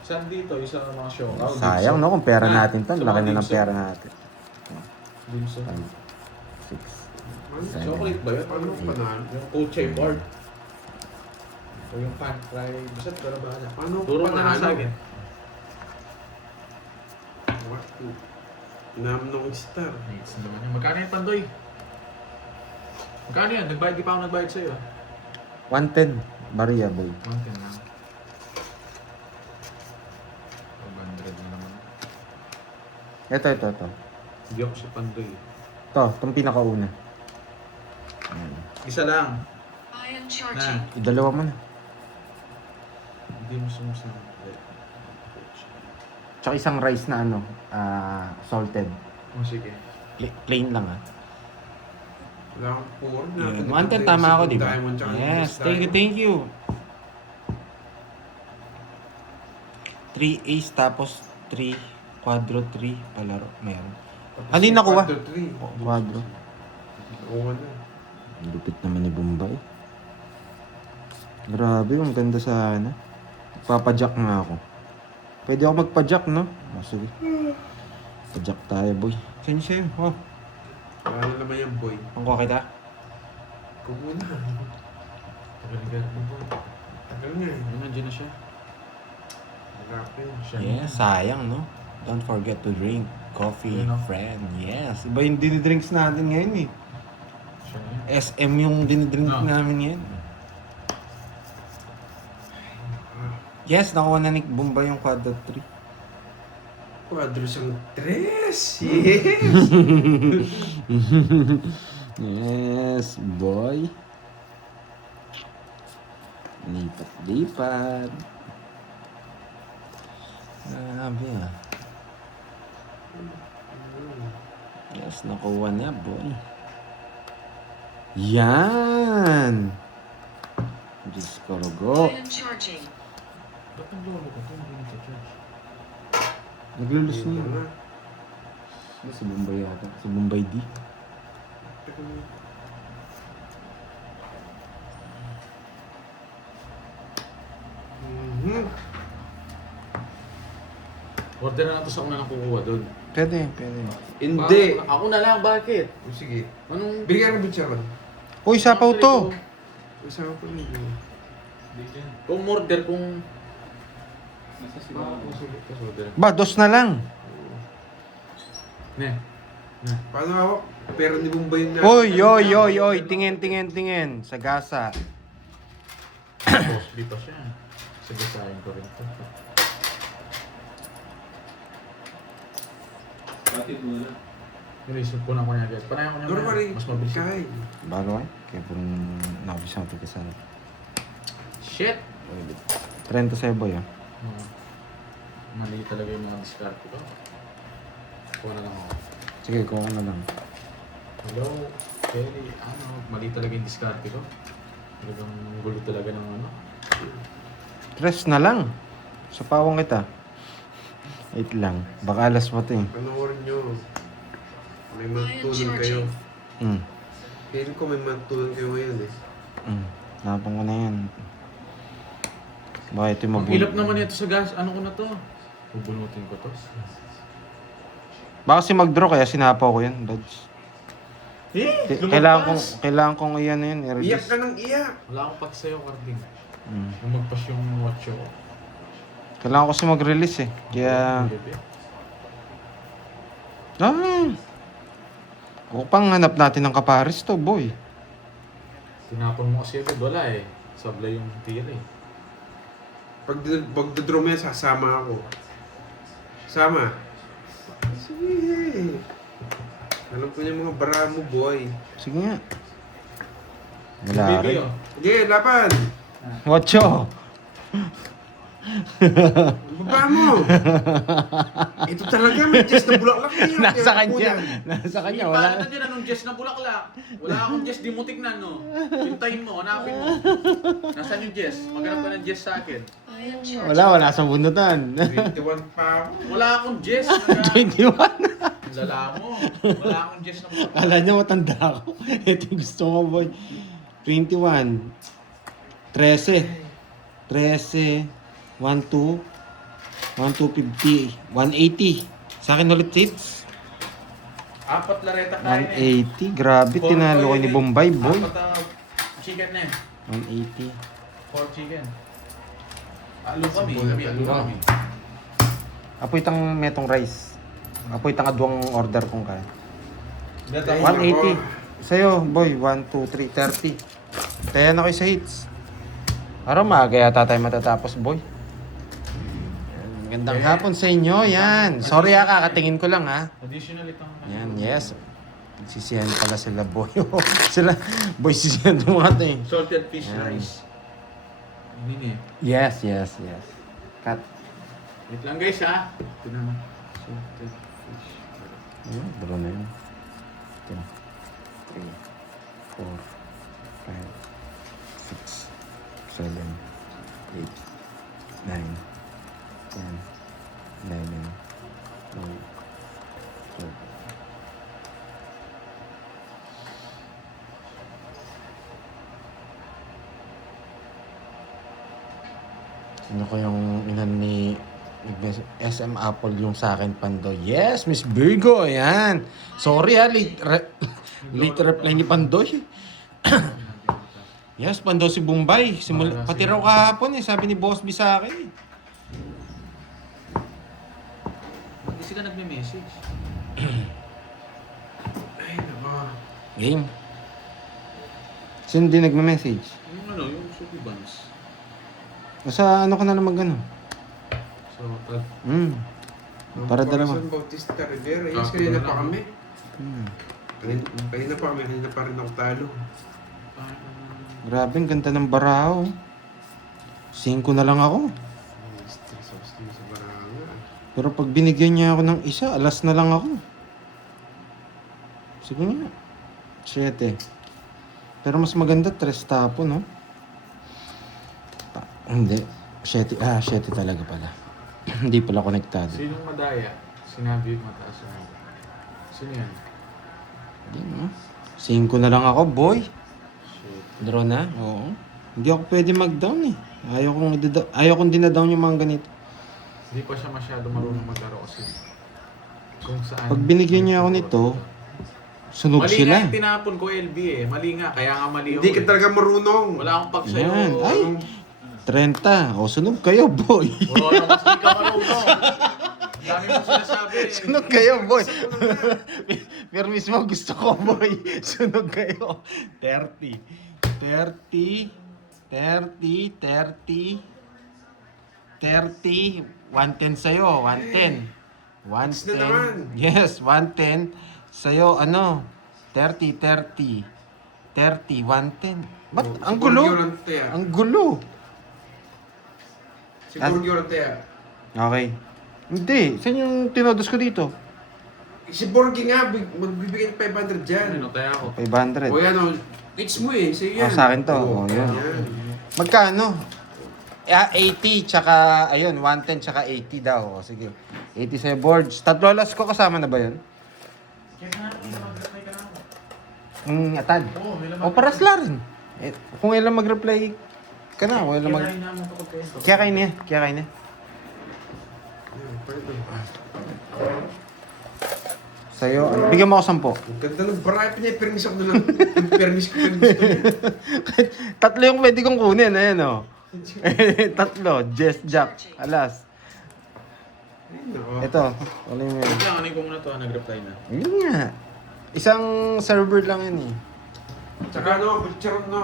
Saan dito? Yung sa mga show. Oh, Sayang no kung pera Ah, natin to. sa Laki mga na ng Dixon. pera natin. Dixon. 6. Ano? Chocolate ba yun? Paano panalo? Yung Coche Board. O yung pan fry. Basta pero ba na? Paano Turo mo na lang panalo? sa akin. What? Namnong star. Next naman yan. Magkano yan, Pandoy? Magkano yan? Nagbayad, di pa ako nagbayad sa'yo. 110. Maria boy. 110 na. 500 na naman. Ito. Hindi ako si Pandoy. Itong pinakauna. Ayan. Isa lang. I am Na. charging. Idalawa mo na. Hindi mo sumusunod. Tsaka isang rice na ano, salted. O sige. Plain lang Wala akong puro. Yeah. 110 tama ako, di ba? Yes, thank you. 3 ace tapos 3 quadro 3 palaro. Meron. Ano yung nakuha? Quadro. Oo na. Ang lupit naman ni Bombay. Grabe, ang ganda sana. Papajack nga ako. Pwede ako magpajack, no? Oh, sige. Pajack tayo, boy. Saan siya yun? Oh, Wala na naman yan, boy. pangkuha kita. Kung muna. Tagal-tagal mo po. Tagal nga eh. Ano, nandiyan na siya. Grabe. Yes, sayang, no? Don't forget to drink coffee, Yun, no? friend. Yes. Iba yung dinidrinks natin ngayon, eh. Siya na yun. SM yung dinidrink No. namin ngayon. Yes, nakuha na ni Bombay yung quadro 3. Quadro siyang 3. Yes! Yes, boy. Lipat-lipat. Grabe ah. Yes, nakuha na, boy. Yan! Diyos ko, Rogo. I am charging. Ba't ang lolo ko ito? Hindi nagsa-charge. Naglulus Yun niya. na. Si Bombay yata. Si Bombay D. Tagal na. Mhm. Order na natin sa una nang kukuha doon. Pwede. Hindi. Ako na lang, bakit? O, sige. Anong... Bigyan ka ng bitsaron. Uy, sapaw to. Masama pa rin. Hindi dyan. Kung order, kung... Nasa sila. Sige, tapos order. Ba, dos na lang. Ne. Paano ako? Pero ni Bombay na. Oy. Tingin. Sa gasa. Boss, B pa siya. Sagasahin ko rin ito. Batid mo na lang. Nilisip ko na ko niya agad. Panayan ko niya Normally, mas mabilis. kain. Bago ay. Kaya pong nakabisang ito kasi. Shit! 30 sa'yo, boy, ah. Mali talaga yung mga discard ko. Kuha na lang ako. Sige, kuha ka na lang. Hello, Kelly. Mali talaga yung discard ko. Talagang gulo talaga ng ano. 3 na lang. Sa pawang kita. 8 lang. Baka alas mo ito eh. Panoorin nyo. May I am matulong kayo. charging. Feeling ko may matulong kayo ngayon eh. Napang ko na yan. Baka ito yung Ang ilap naman ito sa gas. Ano ko na to? Bubunutin ko to. Baka si mag-draw kaya sinapaw ko yan, Dodge. Lumagpas! Kailangan kong iyan na yun, Iyak i-reduce. ka ng iyak. Wala akong pati sa'yo, Carding. Mm. Lumagpas yung watch ko. Kailangan ko kasi mag-release eh. Kaya... Upang hanap natin ng kapares to, boy. Tinapon mo kasi agad. Wala eh. Sablay yung tira eh. Pag dodro mo yan, sasama ako. Sama. Sige. Alam ko yung mga bara mo, boy. Sige nga. Yung Wala baby rin. oh. Sige, laban. Wacho! Baba mo. Ito talaga, may chest na bulaklak na yun. Nasa Kaya kanya. kunan. Nasa kanya. Wala Wala. na dyan. Anong Jess na bulaklak? Wala akong Jess. Di mo tignan no. Pintayin mo. Hanapin mo. Nasaan yung Jess? Maghanap ka ng Jess sa akin. I am charging. Wala sa bundutan. 21 pa ako. Wala akong Jess. 21. Lala mo. Wala akong Jess na bulaklak. Kala niya matanda ako. Ito yung gusto mo, boy. 21. 13. 1, 2. 1, 250. 180. Sa akin ulit hits. Apat lareta kain eh. 180. Grabe, tinalo ko ni Bombay, boy. Apat chicken na eh. 180. 4 chicken. Alo kami. Alo kami. Apoy tang metong rice. Apoy tang adwang order kong kaya. Ay, 180. nako. Sa'yo, boy. 1, 2, 3, 30. Kaya na kayo sa hits. Araw maaga yata tayo matatapos, boy. Gandang hapon sa inyo, yan. Sorry kakatingin ko lang, ha. Additional itong... Yan, yes. Sisihan pala sila, boy. Sila, boy, sisihan itong mga to, eh. Salted fish Yan. rice. Hindi eh. Yes. Cut. Wait lang guys ha. Ito na. Salted fish. Ayun, dalawa na yun. 2, 3, 4, 5, 6, 7, 8, 9, 10, 11, 12, 13. Sino ko yung inan ni SM Apple yung sa akin, Pando? Yes, Miss Virgo, ayan. Sorry late reply ni Pandoy. Yes, Pando si Bombay. Pati raw kahapon eh, sabi ni Boss B sa akin. Hindi sila nagme-message. Ay, nako. Game. Sino din nagme-message? Yung ano, yung Sophie Buns. Nasa ano ka na naman gano'n? So, tag... Para dalawa. Corazon Bautista Rivera. Yes, Ah, kanina wala pa na. kami. Hmm. Kanina pa rin ako talo. Grabe, ang ganda ng baraho. 5 na lang ako. Stress sa baranga. Pero pag binigyan niya ako ng isa, alas na lang ako. Sige nga. 7. Pero mas maganda, 3 tapo, no? Hindi. 7 talaga pala. Hindi pala konektado. Sinong madaya? Sinabi yung mataas na. Sino yan? Hindi, no? 5 na lang ako, boy. Shit. Draw na? Oo. Hindi ako pwede mag-down eh. Ayaw kong dinadown yung mga ganito. Hindi pa siya masyado marunong maglaro kasi kung saan. Pag binigyan niya ako nito, sunog Mali nga sila. yung tinapon ko, LB eh. Mali nga, kaya nga mali ako. Hindi ka eh. talaga marunong. Wala akong pag sa'yo. Yan. Ay, 30. O, sunog kayo, boy. Wala mas di ka marunong. Ang dami mo sinasabi. Sunog kayo, boy. Pero mismo gusto ko, boy. Sunog kayo. 30. 30. 30. 30. 30. 110 sa'yo. 110. Next na naman. 110. Yes, 110. Sa'yo, ano? 30. 30. 30. 110. Ba't? Ang gulo. Ang gulo. Siguro yun tayo. Okay. Hindi. Saan yung tinodos ko dito? Si Borgi nga, magbibigay ng 500 dyan. Ano, tayo ako. 500. O yan o, it's mo eh, sige yan. Oh, sa akin to. Oo, Oh, yun. yan. Magkano? 80, tsaka, ayun, 110, tsaka 80 daw. O, sige. 80 sa boards. Tatlo alas ko, kasama na ba yun? Kaya nga, mag-reply ka na ako. Atad. Oo, may laman. O, paras la rin. Eh, kung ilang mag-reply ka na, kung ilang mag... Kaya naman ito pagkwento. Kaya kayo niya, kaya kayo niya. Yan, pwede. Sa'yo, bigyan mo ako 10. Ang ganda ng baray, permis ako na lang. Permis ko na. Tatlo yung pwede kong kunin, ayan o. Tatlo, Jess, Jack, alas. Ito, ano yung Wait lang, anin ko muna to, nag-reply na. Yun nga. Isang server lang yun eh. Tsaka ano, butcheron no.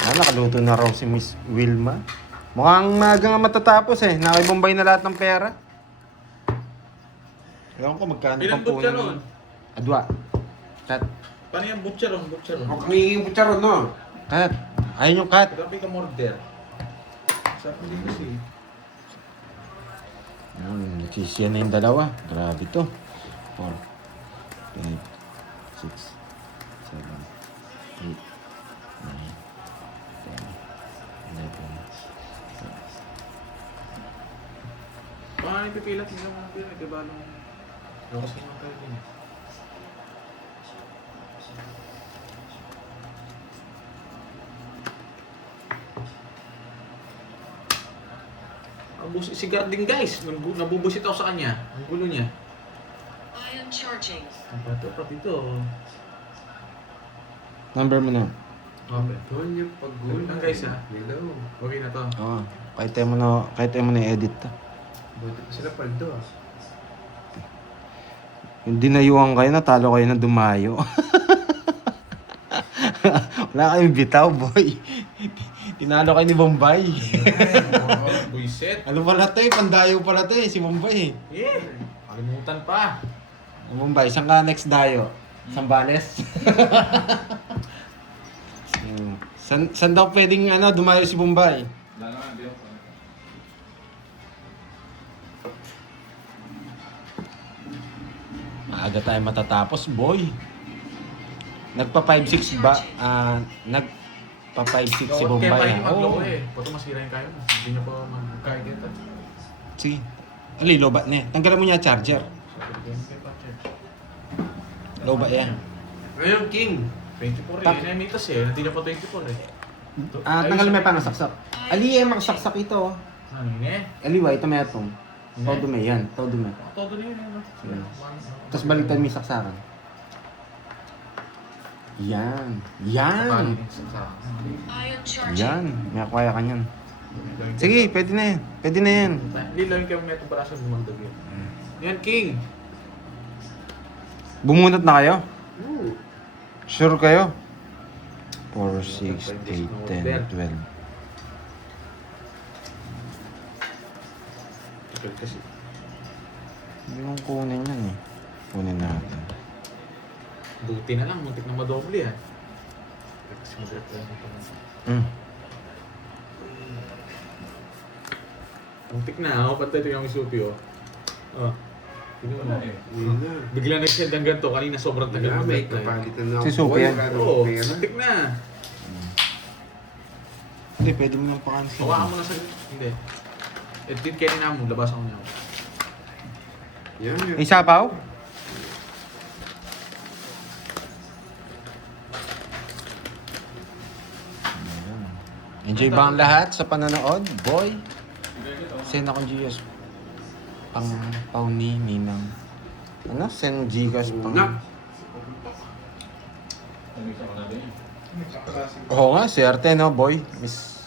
Nakaluto na raw si Miss Wilma. Mukhang maaga nga matatapos eh. Nakibombay na lahat ng pera. Ewan ko magkano Ilang pang punan butcheron? Adwa. Cut. Paano yung butcheron? Butcheron. O kang hihing butcheron no. Cut. Ayun yung cut. Grabe ka order. Sabi din kasi. Nagsisiya na yung dalawa. Grabe to. 4, 5, 6, 7, 8, 9, 10, 11, Paano ipipilat nila mga pila? Diba nung... Lakas naman tayo din. Si Garding guys, nabubusit ako sa kanya. Ang gulo niya. I am charging. Ang pato, pati ito. Number mo na. Okay. Donya Pagula. Lang guys ha. Hello. Okay na to. Oo. Kahit tayo mo na i-edit to. Buti pa sila paldo ah. Yung dinayuhan kayo, natalo kayo na dumayo. Wala kayong bitaw, boy. Tinalo kayo ni Bombay. Buiset. Ano pala to eh? Pandayo pala to eh. Si Bombay eh. Yeah. Kalimutan pa. Bombay, saan ka next dayo? Sambales? Saan daw pwedeng dumayo si Bombay? Wala na, hindi ako. Maaga tayo matatapos, boy. Nagpa 5-6 ba? Nagpa 5-6 si Kaya Bombay. tayo Oo. magloko eh. Pato masira yung kayo mo. Hindi niya pa magkaya kita. Sige. Ali, loba niya. Tanggalan mo niya charger. Loba yan. Ngayon, King. 24 Tak- eh. Inamitas eh. Hindi niya pa 24 eh. Tanggalin mo yung pangasaksak. Ali, makasaksak ito. Ano yun eh? Aliwa, ito may atong. Todo may yan. Todo may. Todo na yun eh. no? Yeah. Tapos baliktad mo yung saksakan. Yan. Yan. I am charging. Yan. May akwaya ka niyan. Sige, pwede na yan. Pwede na yan. Hindi lang kayo may itong parasan bumagdag yun. Yan, King. Bumunot na kayo? Oo. Sure kayo? 4, 6, 8, 10, 12. Ikaw kasi. Hindi kong kunin yan eh. Kunin natin. Buti na lang. Muntik na madoble ah. Kasi mag-reply nito. Muntik na. Ako pantay ito yung isupi oh. Oh. Tingnan mo. Yun na. Bigla nag-send ng ganito. Kanina sobrang tagal Kaya may mag-reply. kapalitan na ako. Si Sophie yan? Oo. Pera. Muntik na. Hindi, pwede mo lang pa-cancel. Hawakan mo na sa... Hindi. Edit kayo na mo. Labas ako niya. Yan, yan. May sapaw? Enjoy ba ang lahat sa panonood? Boy, Send akong Gcash. Pang ni Ninang. Ano? Send Gcash pang... Nak. Nag-isa ko na din. Oo nga, swerte no, boy. Miss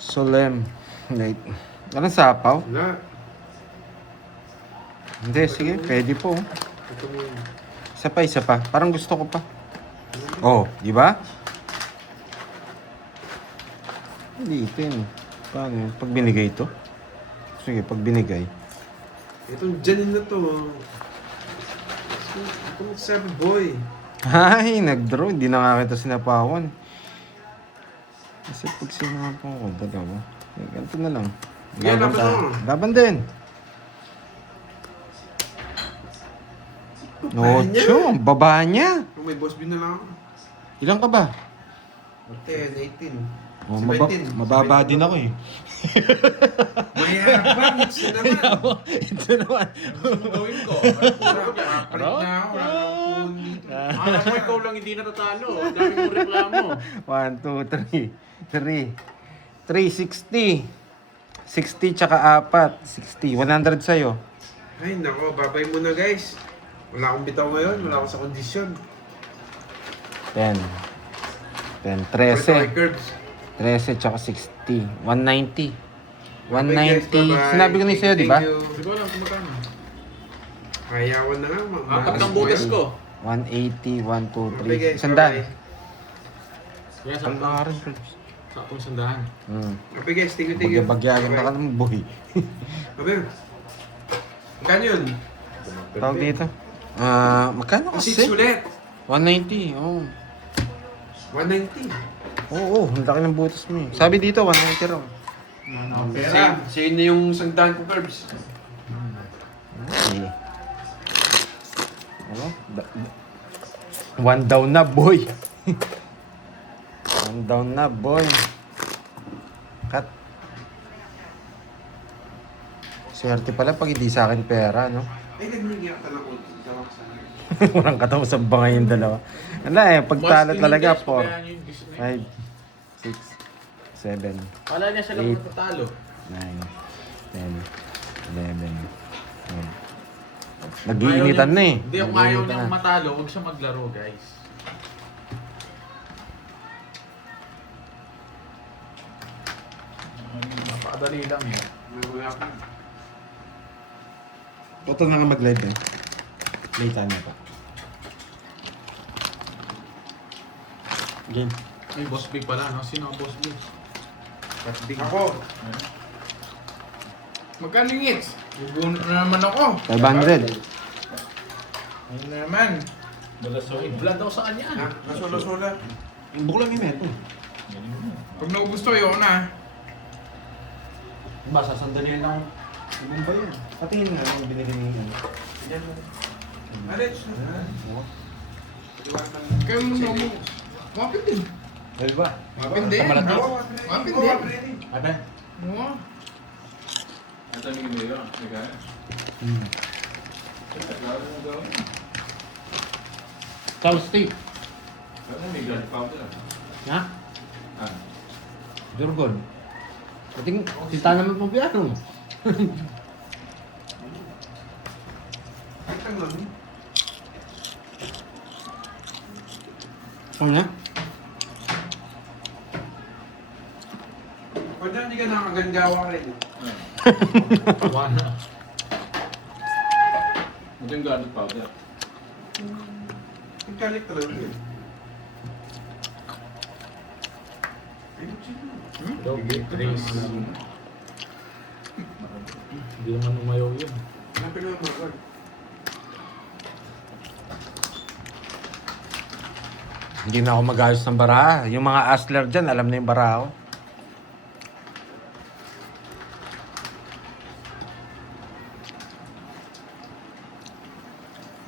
Solem. Wait. Anong sapaw? Wala. Hindi, sige. Pwede po. Ito mo yun. Isa pa. Parang gusto ko pa. Oh, di ba? Hindi ito yun. Paano yun? Pag binigay ito? Sige, pag binigay. Itong Janin na to. Ito magsabi, boy. Ay, nag-draw. Hindi na nga kita sinapawan. Kasi pag sinapawan ko, dalawa. Eh, ganito na lang. Yeah, laban tayo. mo. Laban din. Babae niya. Ocho, baba niya. Oh, may boss bin na lang ako. Ilan ka ba? 10, 18. Oh, 17. mababa din ako eh. Mayabang, it's na naman. Ito naman. Ano gawin ko? Papalit na ako. Wala nang phone dito. Akala mo ikaw lang hindi natatalo. Ang dami mo reklamo. 1, 2, 3. 360. 60 tsaka 4. 60. 100 sa'yo. Ay, nako, babay muna guys. Wala akong bitaw ngayon. Wala akong sa kondisyon. 10. 10. Ito ay 13. curbs. 13 tsaka 60. 190. Bye, guys. 190. Bye-bye. Sinabi ko na sa'yo, di ba? Thank you. Hindi ko alam kung magkano. Kayawan na nga. Apat ng butas ko. 180, 1, 2, Bye 3. guys. Sandaan. Bye-bye. Kaya Ang lakarin. sa atong sandahan. Bye guys. Thank you. Bagyagan na ka ng buhay. Bye. Magkano yun? Tawag dito. Magkano Kasi kasi? ulit. 190. Oo. 190. Oo, ang laki ng butas mo eh. Sabi dito, 190 raw. Pera. Sa'yo na yung sangdaan ko, curbs. Okay. Ano? One down na, boy. One down na, boy. Cut. Swerte pala pag hindi sa akin pera, no? Ay, nagmigyan ka lang ko. Walang katawa sa bangay yung dalawa. Ano eh, pagtalo talaga, 4, 5, 6, 7, Kala niya siya lang 8. natatalo. 9, 10, 11, 12. Nag-iinitan na eh. Hindi, kung ayaw Nag-iinitan niyang na. matalo, huwag siya maglaro, guys. Napakadali lang yun. Total na nga mag-live eh. Late na pa. Game. Ay, Boss B pala, no? Sino ang Boss B? Ako. Magkano ngits? Gugunot na naman ako. 500. Ayun na naman. Ay, blood daw sa kanya. Ha? Nasula-sula. Yung bukulang yung meto. Pag naubos to, ayoko na. Ba, sasandali lang. Ibang ba yun? Patingin nga lang binili ni ano. Alit. Kaya mo na mo. Wapin din. Dahil ba? Wapin din. Kamalati. Wapin din. Ate? Oo. Ito yung ginagawa. Nagkaya. Nagkaya mo gawin. Cow steak. Ano may garlic powder? Ha? Ah. Durgon. Pating, kita naman po biyano. Ano na? Pwede hindi ka nakagandgawa rin. Wala. Ito yung garlic powder. Ang galit talaga yun. Daw, big trace. Hindi naman umayaw yun. Hanapin mo mga God. Hindi na ako mag-ayos ng baraha. Yung mga hustler dyan, alam na yung baraha ko.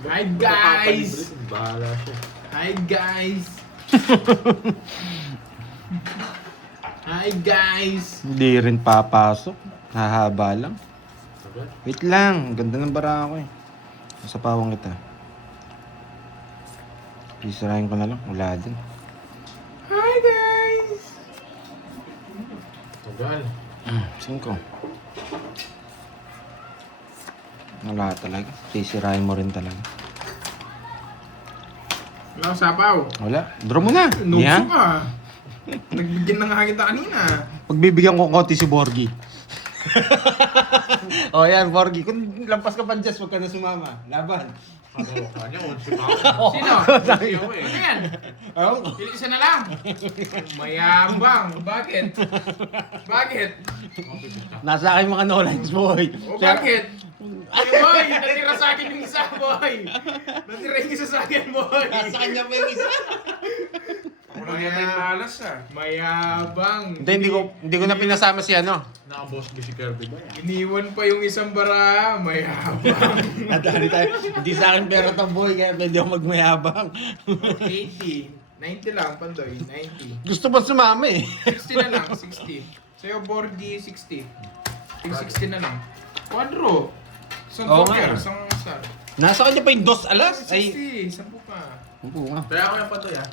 Hi guys! Bahala siya. Hi guys! Hi guys! Hindi rin papasok. Hahaba lang. Sabi? Wait lang. Ganda ng baraha ko eh. Sa pawang kita. Sisirahin ko na lang. Wala din. Hi guys! Tagal. 5. Wala talaga. Sisirain mo rin talaga. Wala akong sapaw. Wala. Draw mo na. Nukso Yan. ka. Nagbigyan na nga kita kanina. Pagbibigyan ko konti si Borgie. O yan, Borgie. Kung lampas ka pa, Jess, huwag ka na sumama. Laban. Ano ka niya? Si Pao. Sino? Si ako eh. Ano yan? Ewan ko. Pili isa na lang. Mayabang. Bakit? Bakit? Nasa akin mga Nolans, boy. O bakit? Ay, boy! Natira sa akin yung isa, boy! Natira yung isa sa akin, boy! Nasa kanya pa yung isa. Ako lang yata yung malas ah. Mayabang. Hindi ko na pinasama si ano. Naka-boss B si Kirby ba yan? Iniwan pa yung isang bara. Mayabang. Nadali tayo. Hindi sa akin pera to, boy. Kaya pwede ako magmayabang. 80. 90 lang, Pandoy. 90. Gusto ba sumama eh? 60 na lang, 60. Sa'yo, Borgie, 60. Yung 60 na lang. Quadro. Isang Oo joker, nga. isang star. Nasa kanya pa yung 2 alas. Ay. 60, 10 pa. Oo nga. Kaya ako yung Patoy ah.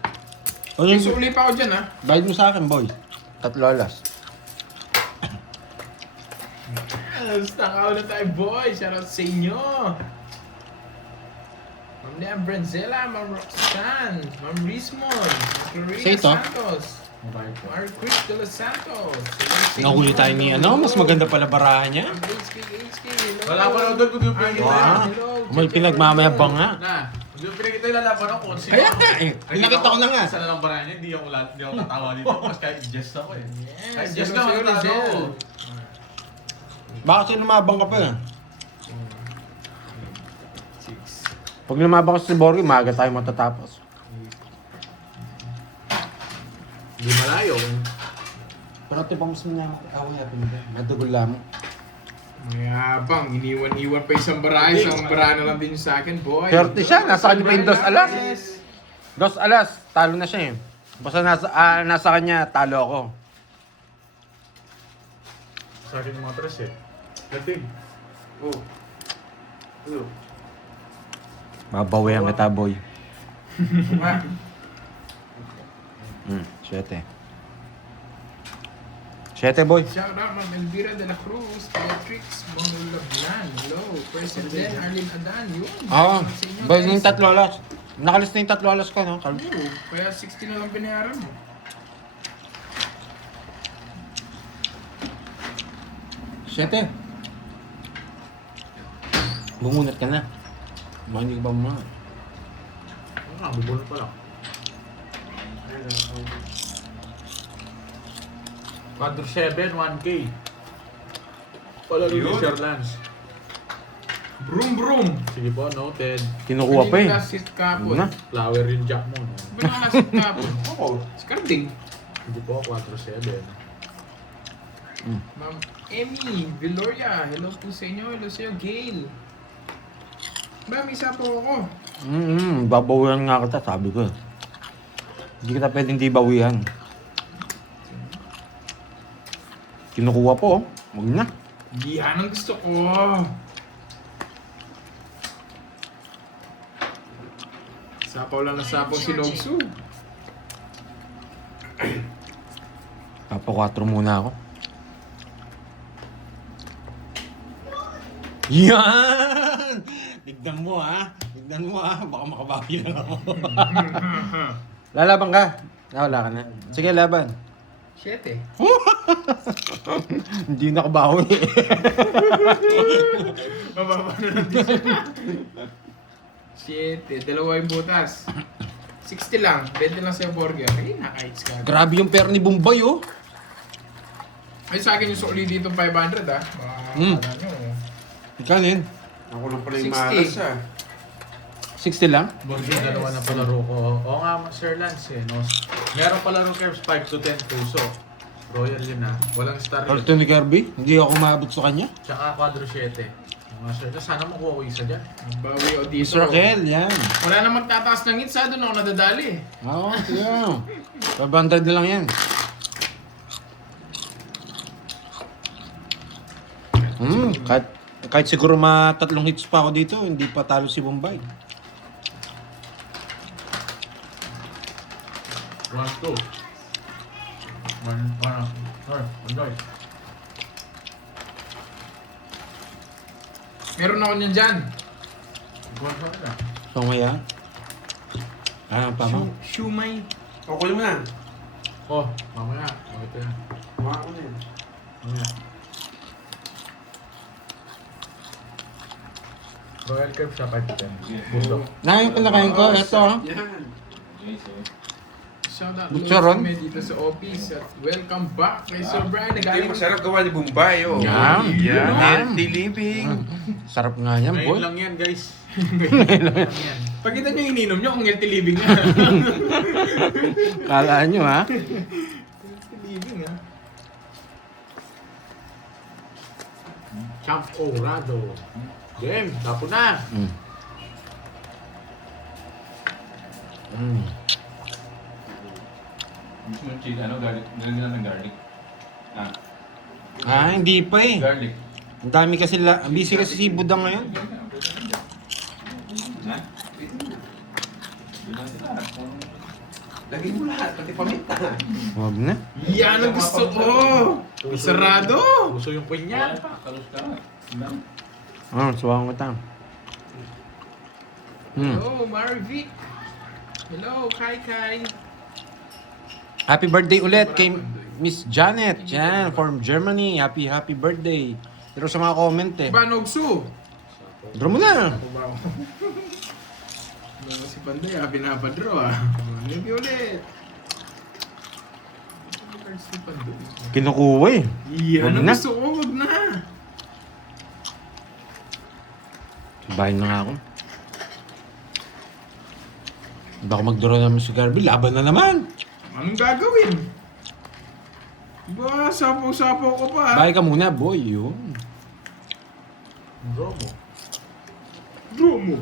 O May yun, suli pa ako dyan, ha? bayad mo sa akin, boy. 3 alas. Stakaw na tayo, boy. Shoutout sa inyo. Ma'am Liam Branzela, Ma'am Roxanne, Ma'am Rismond, Ma'am Sa Clarina ito? Santos, Ma'am Chris de los Santos. Nahuli tayo ni ano. Mas maganda pala barahan niya. Ma'am HK, hello. Wala pa raw doon kung yung pinag Wow. Hello, May check pinagmamayabang nga. Na, kung yung pinag yung lalaban ako. Kung sino Kaya ako. nga eh. Pinakita ko na nga. Isa na lang ba niya? Hindi ako tatawa dito. Mas kahit Jess ako eh. Yes, Kahit Jess hello na sa'yo, matalo. Rizel. Baka kasi lumabang ka pa eh. 6. Pag lumabang ka si Borgie, maaga tayo matatapos. Hindi malayo. Pero tipo mas manyaman ko. Away natin ba? Madugol lamang. Mayabang, iniwan-iwan pa isang bara. Isang bara na lang din yung sa akin, boy. 30 siya. Nasa kanya pa yung 2 alas. Yes. 2 alas. Talo na siya eh. Basta nasa kanya, talo ako. Sa akin yung mga tres eh. Lating. Oh. Ano? Babawihan kita, boy. Ah. 7. 7, boy. Shout out Ma'am Elvira de la Cruz, Beatrix Monolablan, hello, President Arlene Adan, yun. Oo. Sa inyo, Boy, guys. yung 3 alas. Nakalis na yung 3 alas ka, no? Carl? Oo, kaya 60 na lang binayaran mo. Siyete. Bumunat ka na. Mga hindi ka ba bumunat? Oo nga, bubulot pa lang. 4-7, 1K. Pala rin Yun. ni Sir Lance. Broom broom! Sige po, noted. Kinukuha pa eh. Kanina last hit kapon. Ano na? Flower yung jack mo. No? Ba na last hit kapon? Oo. Skarding. Sige po, 4-7. Ma'am Emmy Viloria, hello po sa inyo, hello sa iyo, Gail. Ba, may isa po ako. Babawihan nga kita, sabi ko. Hindi kita pwedeng di bawihan. Kinukuha po, oh. Huwag na. Yan ang gusto ko. Sapaw lang na sapaw si Nogsu. Papa 4 muna ako. Yan! Tignan mo ha. Tignan mo ha. Baka makabawi lang ako. Lalaban ka. Wala ka na. Sige, laban. 7. Hindi nakabawi. Mababa na lang din siya. 7. Dalawa yung butas. 60 lang. 20 lang sa'yo, Borgia. Ay, naka-hits ka. Grabe yung pera ni Bombay, oh. Ay, sa akin yung suli dito 500, ha? Hmm. Ano nyo? Ikanin. Ako lang pala yung 60. malas ah. 60 lang? Boss, yung dalawa na palaro ko. Oo nga, Sir Lance eh. No? Meron palaro curves 5 to 10 puso. Royal yun ah. Walang star yun. Alto ni Kirby? Hindi ako maabot sa kanya? Tsaka 4-7. Mga Sir Lance, sana makuha ko isa dyan. Bawi o dito. Mr. Raquel, yan. Wala na magtataas ng hits, ha? Doon ako nadadali. Oo, yeah. 500 na lang yan. Kahit siguro 3 hits pa ako dito, hindi pa talo si Bombay. 1-2. 1-2. Meron ako niyan dyan. Buwan pa na. So ngayon, ano pa mo? Shumay. O, kunin mo na. Oh, mamaya. Mamaya yan. Kuha ko na yun. Mamaya. Royal Curve siya 5-10. Bundok. Na yung pinakain ko, ito. Yan. Okay, so. Shout out Butcheron. kami dito sa office at welcome back kay Sir Brian na Yung galing. masarap gawa ni Bombay, oh. Yan. Yan. Yan. Healthy living. Sarap nga yan, Ngayon boy. lang yan, guys. Ngayon lang yan. Pagkita nyo yung ininom nyo, kung healthy living nga. Kalaan nyo, ha? Healthy living ha. Camp Orado. Game, tapo na. Mm. Mm. Gusto mo cheese, ano, garlic? Nilagyan ng garlic. Ah, Ah, hindi pa eh. garlic. Ang dami kasi, busy kasi si Budang ngayon. Ha? Yun lang sila. Lagay mo lahat, pati paminta. Huwag na. Yan ang gusto ko! Sarado! Puso yung pinya. Wala pa, kalos ka. Ilan? Ah, suwakan ko tang. Hmm. Hello, Marvic! Hello, Kai Kai! Happy birthday ulit kay Miss Janet. Yan, from Germany. Happy birthday. Pero sa mga comment eh. Banogsu! Draw mo na. Ano si Panday binapadraw Maybe ulit! Si Panday. Kinukuha eh. Yan Wag ang na. gusto ko, wag na! Bahin na nga ako. Baka mag-draw naman si Garby. Laban na naman. Anong gagawin? Ba, sapaw-sapaw ko pa. Bahay ka muna, boy. Yun. Draw mo. Draw mo!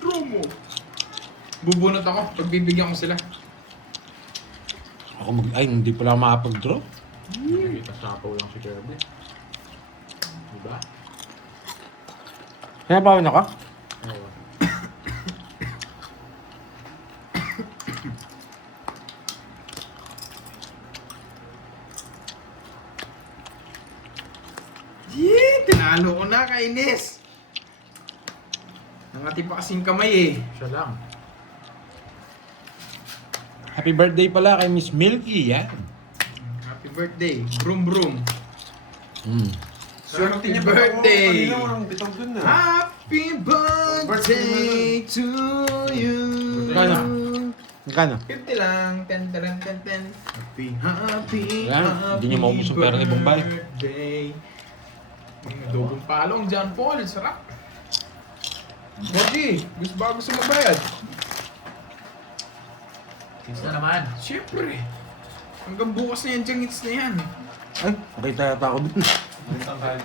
Draw mo! Bubunot ako, pagbibigyan ko sila. Ay, hindi pala ako makapag-draw. Nakikita sapaw lang si Kirby. Diba? Kaya pa ako. Oo. Yee! Tinalo ko na, kainis! Nangati pa kasing kamay eh. Siya lang. Happy birthday pala kay Miss Milky. Yan. Happy birthday, Brum Brum. Hmm. Swerte niya birthday. Kanina walang bitog dun na. Happy birthday to you. Kano? Magkano? 50 lang. Ten, ten, ten, ten. Happy Yan, hindi niyo maubos ang pera ni Bombay. birthday. Dobong palong, John Paul. Sarap. Bogi, gusto mabayad? Kiss na naman. Siyempre. Hanggang bukas na yan, diyang hits na yan. Ay, nakita yata ako dun. Bintang tayo.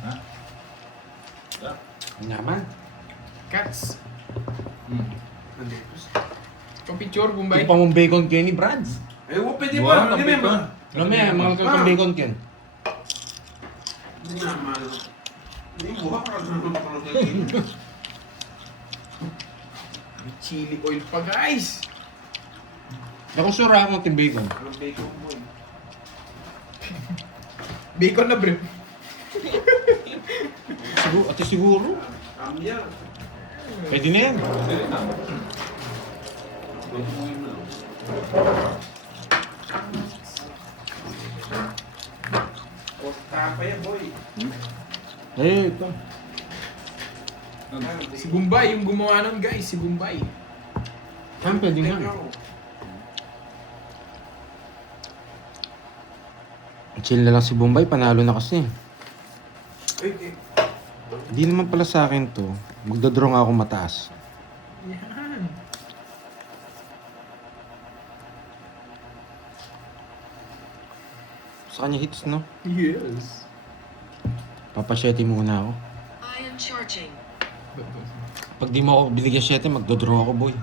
Ha? Yeah. Ang naman. Cats. Nandito. Pang-picture, Ito Bombay. pa mong bacon Kenny Brands. Eh, pwede Wow, ba? Hindi bacon. ba? Alam mo yan, mga kang bacon Ken. Hindi naman. Hindi mo ba? May chili oil pa, guys. Ako sura ako ng bacon. Anong bacon mo eh? Bacon na, bro. Siguro. Kamya. Pwede na yan. Pwede rin ah. Pwede mo yun na. O, tapa yan, boy. Eh, ito. Si Bombay, yung gumawa nun, guys. Si Bombay. Yan, pwede nga. Chill na lang si Bombay, panalo na kasi. Eh, Hindi naman pala sa akin to. Magdodraw nga ako mataas. Yan. Sa kanya hits, no? Yes. Papasyete muna ako. I am charging. Pag di mo ako binigyan 7, magdodraw ako, boy.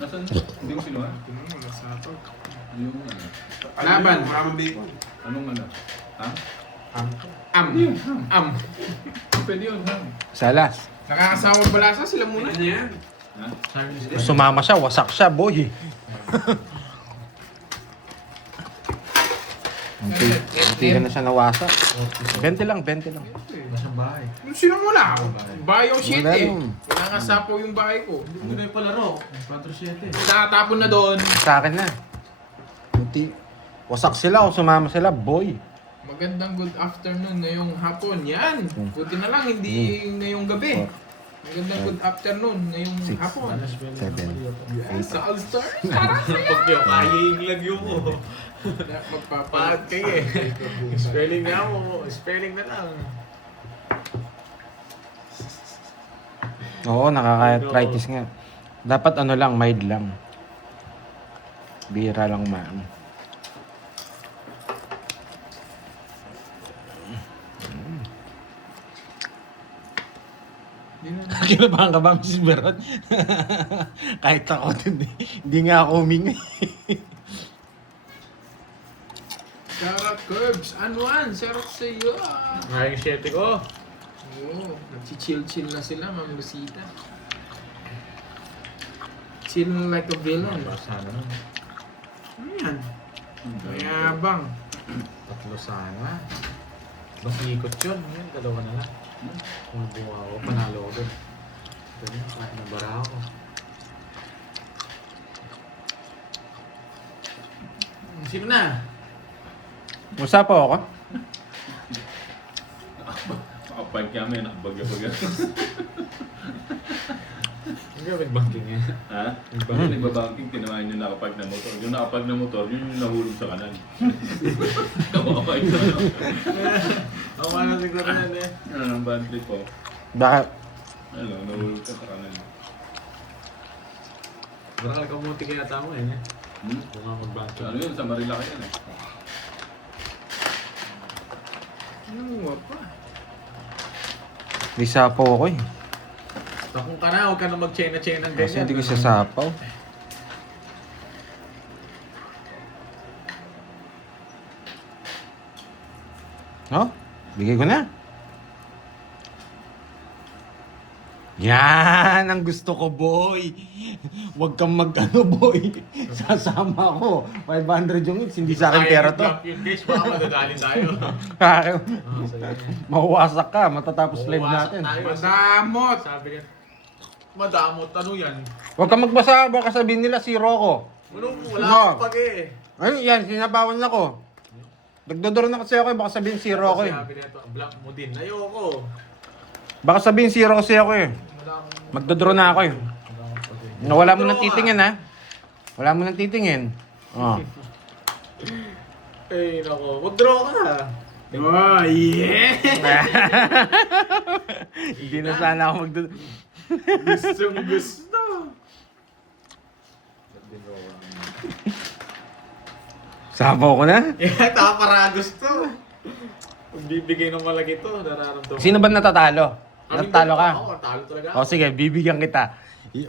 Nasaan? Hindi mo kinuha? Ito naman, nasato. Yung ano? Laban. Maraming bacon. Anong ano? Ha? Am. Pwede yun, ha? Salas. Nakakasama balasa sila muna. Pwede na yan. Ha? Sumama siya, wasak siya, boy. Hindi ka na siya nawasa. 20 lang, 20 lang. Nasa bahay. Sinong wala? Bahay yung shit Wala eh. nun. Wala nga sapo yung bahay ko. Hindi ko na yung palaro. 4-7. Tatapon na doon. Sa akin na. Hindi. Wasak sila o sumama sila, boy. Magandang good afternoon ngayong hapon. Yan. Buti na lang, hindi ngayong gabi. Magandang good afternoon ngayong Six. hapon. 7. Yes, sa All-Star. Pag yung kaya yung lagyo ko. Magpapalat kayo eh. Spelling na ako. Spelling na lang. Oo, nakaka-arthritis nga. Dapat ano lang, mild lang. Bira lang man. Kinabahan ka ba, Mrs. Beron? Kahit ako, hindi nga ako humingi. Sarap, Curbs. Anuan, sarap sa iyo. Kaya yung 7 ko. Oo, nagchichill-chill na sila, Ma'am Lucita. Chill like a villain. Sana nun. Ano yan? Mayabang. 3 sana. Masikot yun. Yan, 2 na lang. Kung buha ako, panalo ko dun. Ito yun, kahit nabara ako. Sino na? Musa po ako. Nakapark kami, nakabagya-bagya. Hindi ka banking yan. Ha? Bakit nagbabanking, tinamaan yung nakapark na motor. Yung nakapark na motor, yun yung nahulog sa kanan. Nakapark na. Ako nga na siguro yan eh. Ano ang bad trip po? Bakit? Ano, nahulog ka sa kanan. Barakal kamuti kaya tamo eh. Hmm? Kung nga mag-banking. Ano yun, sa Marilaki yan eh. Ano pa? May sapo ako eh. Takong ka na, huwag ka na mag-chena-chena ng Kasi ganyan. hindi ko siya sapaw. Oh, bigay ko na. Yan ang gusto ko, boy. Huwag kang mag-ano, boy. Sasama ko. 500 yung hits, hindi sa akin pera to. Yun guys, baka madadali tayo. Mawasak ka, matatapos live Mawasak natin. tayo. Madamot. Sabi niya, madamot, ano yan? Huwag kang magbasa, baka sabihin nila si Rocco. Wala Ano? akong pag eh. Ay, yan, sinabawan ako. Nagdodoro na kasi ako, baka sabihin si Rocco eh. Sabi niya ito, block mo din. Ayoko. Baka sabihin si Rocco ako eh. Wala akong Magdodoro na ako eh. wala akong pag eh. Wala mo nang titingin ha. Wala mo nang titingin. Oh. Ay, nako. Mag-draw ka. Oh, yeah! Hindi na sana ako magdodoro. Gustong gusto. Sabaw ko na. Yeah, para gusto. Kung bibigay ng malaki to, nararamdaman. Sino ba natatalo? Natatalo ka? Oo, talo talaga. O sige, bibigyan kita.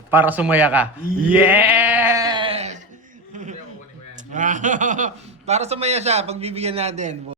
Para sumaya ka. Yes! Hindi ako kunin ko yan. Para sumaya siya pag bibigyan natin.